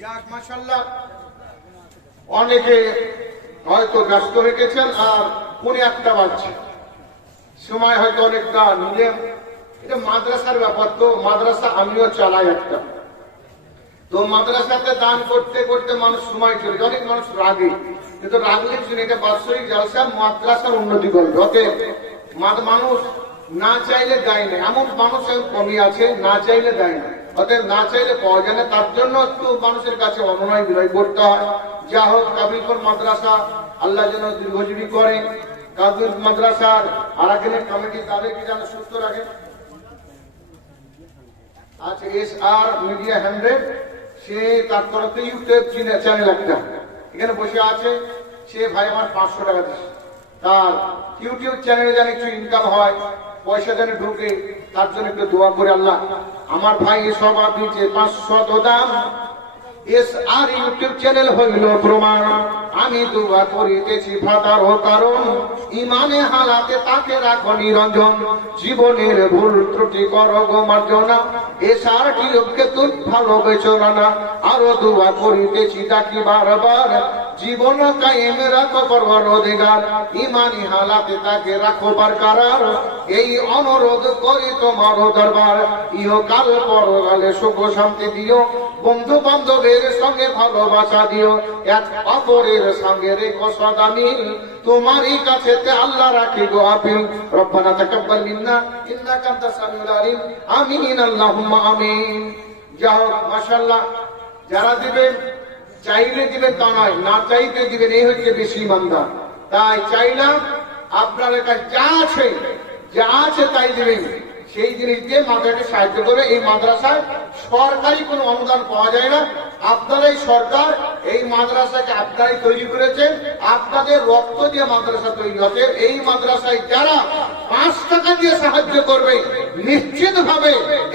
যাক, মাশাআল্লাহ। অনেকে হয়তো ব্যস্ত হয়ে গেছেন, আর 1:30 বাজছে, সময় হয়তো অনেকটা নিলেন। এটা মাদ্রাসার ব্যাপার, তো মাদ্রাসা আমিও চালাই একটা, তো মাদ্রাসাতে দান করতে করতে মানুষ সময় চলে যায়। অনেক মানুষ রাগে, কিন্তু রাগলে শুনে এটা বাৎসরিক জলসা মাদ্রাসার উন্নতি করবে। অতএব মানুষ না চাইলে দেয় না, এমন মানুষ কমই আছে না চাইলে দেয় না। অতএব না চাইলে পাওয়া যায় না, তার জন্য একটু মানুষের কাছে অনুনয় বিনয় করতে হয়। যা হোক, কাবিলপুর মাদ্রাসা আল্লাহ যেন দীর্ঘজীবী করেন। কাবিল মাদ্রাসার আর একজনের কমিটি তাদেরকে যেন সুস্থ রাখে। আচ্ছা, SR মিডিয়া 100, সে তার তরফে ইউটিউব চ্যানেল একটা এখানে বসে আছে। সে ভাই আমার 500 টাকা দিচ্ছে। তার ইউটিউব চ্যানেলে যেন একটু ইনকাম হয়, পয়সা যেন ঢুকে, তার জন্য একটু দোয়া করে। আল্লাহ আমার ভাই সবার দিচ্ছে 500 দাম, এস আর ইউটিউব চ্যানেল হইল প্রমাণ। আমি দোয়া করিতেছি ফাদার ও কারণ, ইমানে হালাতে তাকে রাখো নিরঞ্জন, জীবনের ভুল ত্রুটি করো গো মার্জনা, এস আর টিউবকে তুমি ভালোবেসো না। আরো দোয়া করিতেছি ডাকি বারবার, জীবন কায়েম রাখো পরওয়ারদিগার, ইমানি হালাতে তাকে রাখো বরকরার, এই অনুরোধ করি তোমার দরবার। ইহকাল পরকালে সুখ শান্তি দিও, বন্ধু বান্ধবের সঙ্গে ভালোবাসা দিও, এক অপরের সঙ্গে রেখো সদা মিল, তোমারই কাছে আল্লাহ রাখি গো আপিল। রব্বানা তাকাব্বাল মিন্না ইন্নাকা আনতাস সামিউল আলিম, আমিন আল্লাহুম্মা আমিন। যাও মাশাআল্লাহ, যারা দিবেন চাইলে দিবেন তা নয়, না চাইতে দিবেন, এই হচ্ছে বেশি ইমানদার। তাই চাইলাম আপনাদের কাছে যা আছে তাই দিবেন, সেই জিনিস দিয়ে মাদ্রাসাকে সাহায্য করে। এই মাদ্রাসায় সরকারি কোনো অনুদান পাওয়া যায় না, আপনারাই সরকার, এই মাদ্রাসাকে আপনারাই তৈরি করেছেন, আপনাদের রক্ত দিয়ে মাদ্রাসা তৈরি হচ্ছে। এই মাদ্রাসায় যারা 5 টাকা দিয়ে সাহায্য করবে, নিশ্চিত ভাবে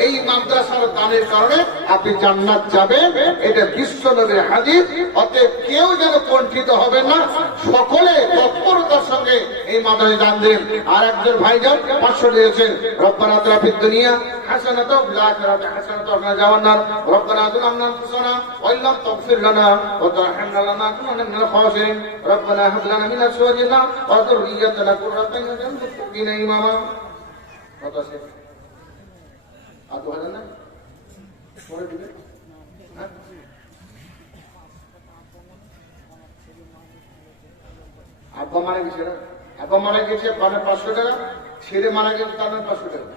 এই মাদ্রাসার দানের কারণে আপনি জান্নাত যাবেন, এটা বিশ্ব নবীর হাদিস। অতএব কেউ যেন বঞ্চিত হবে না, সকলে তৎপরতার সঙ্গে এই মাদ্রাসায় দান দেন। আর একজন ভাইজান 500 দিয়েছেন। রব্বানা আতিনা ফিদ দুনিয়া হাসানাতাও ওয়া ফিল আখিরাতি হাসানাতাও ওয়া কিনা আযাবান্নার, রব্বানা যালামনা আনফুসানা ওয়া ইল্লাম তাগফির লানা ওয়া তারহামনা লানাকুনান্না মিনাল খাসিরিন, রব্বানা হাব লানা মিন আজওয়াজিনা ওয়া যুররিয়্যাতিনা কুররাতা আ'ইউনিন ওয়াজ'আলনা লিল মুত্তাকিনা ইমামা। কত আছে? আর 2000 না পরে দিবে। হ্যাঁ, আব্বা মারা গেছে না, আব্বা মারা গেছে 500 টাকা, ছেলে মারা গেছে তার 500 টাকা।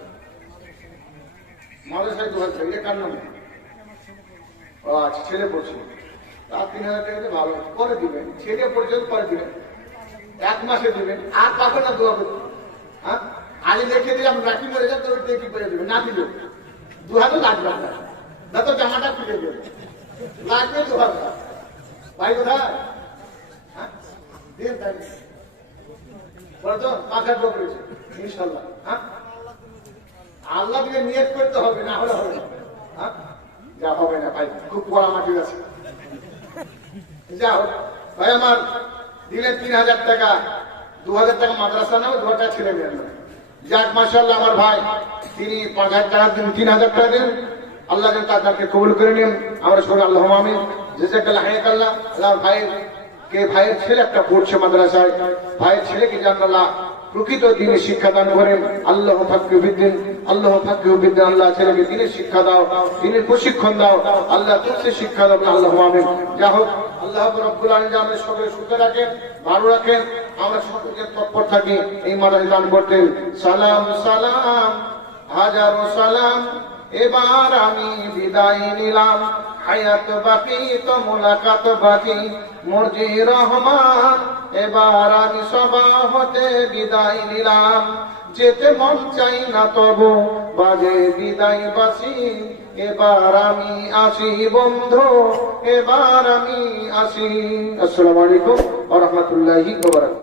মাদ্রাসায় 2000, এটা কার নাম? ও আচ্ছা, ছেলে পড়ছে, তার 3000 টাকা ভালো, পরে দিবেন। ছেলে পড়ছে পরে দিবেন, 1 মাসে দিবেন, আর পাবেন না দোয়া করতে। হ্যাঁ, আজ লিখে দিয়ে আমি রাখি মরে যান, তো কি করে দিবেন? না দিবেন 2000 লাগবে না, তো জামাটা খুলে দেবে, লাগবে 2000। ভাই কোথায়? হ্যাঁ, দিন তাই বলে তো 5000 লোক রয়েছে ইনশাল্লাহ। হ্যাঁ, আল্লাহ দিকে নিয়ত করতে হবে, না হলে হবে না। হ্যাঁ, যা হবে না ভাই, খুব পড়া মাটি আছে। যা হোক ভাই, আমার দিলে 3000 টাকা, 2000 টাকা মাদ্রাসা নেবে, 2000 টাকা ছেলে মেয়ে নেবে। যাক মাশাআল্লাহ, আমার ভাই তিনি 5000 টাকা দিন, 3000 টাকা দিন। আল্লাহ যেন তাদেরকে কবুল করে নিন। আমরা সবাই আল্লাহুম্মা আমিন। জাযাকাল্লাহ হায়াকাল্লাহ। আল্লাহ ভাইয়ের ছেলে একটা পড়ছে মাদ্রাসায়, ভাইয়ের ছেলেকে যেন আল্লাহ প্রকৃত দিনের শিক্ষা দান করেন। আল্লাহ ফাক্কিহু ফিদ্দিন, আল্লাহ ফাক্কিহু ফিদ্দিন। আল্লাহ ছেলেকে দিনের শিক্ষা দাও, দিনের প্রশিক্ষণ দাও, আল্লাহ তুলসি শিক্ষা দাও। আল্লাহুম্মা আমিন। যা হোক, আল্লাহ রাব্বুল আলামিন আমাদের সকলে সুখে রাখেন, ভালো রাখেন, আমরা সকলে তৎপর থাকি এই মাদ্রাসায় দান করতে। সালাম সালাম হাজারো সালাম, এবার আমি বিদায় নিলাম, হায়াত বাকি তো মুলাকাত বাকি, মুরজি রহমান এবার আমি সভা হতে বিদায় নিলাম, যেতে মন চাই না তবু বাজে বিদায় বাসি, এবার আমি আসি বন্ধু, এবার আমি আসি। আসসালামু আলাইকুম ওয়া রাহমাতুল্লাহি ওয়া বারাকাতুহু।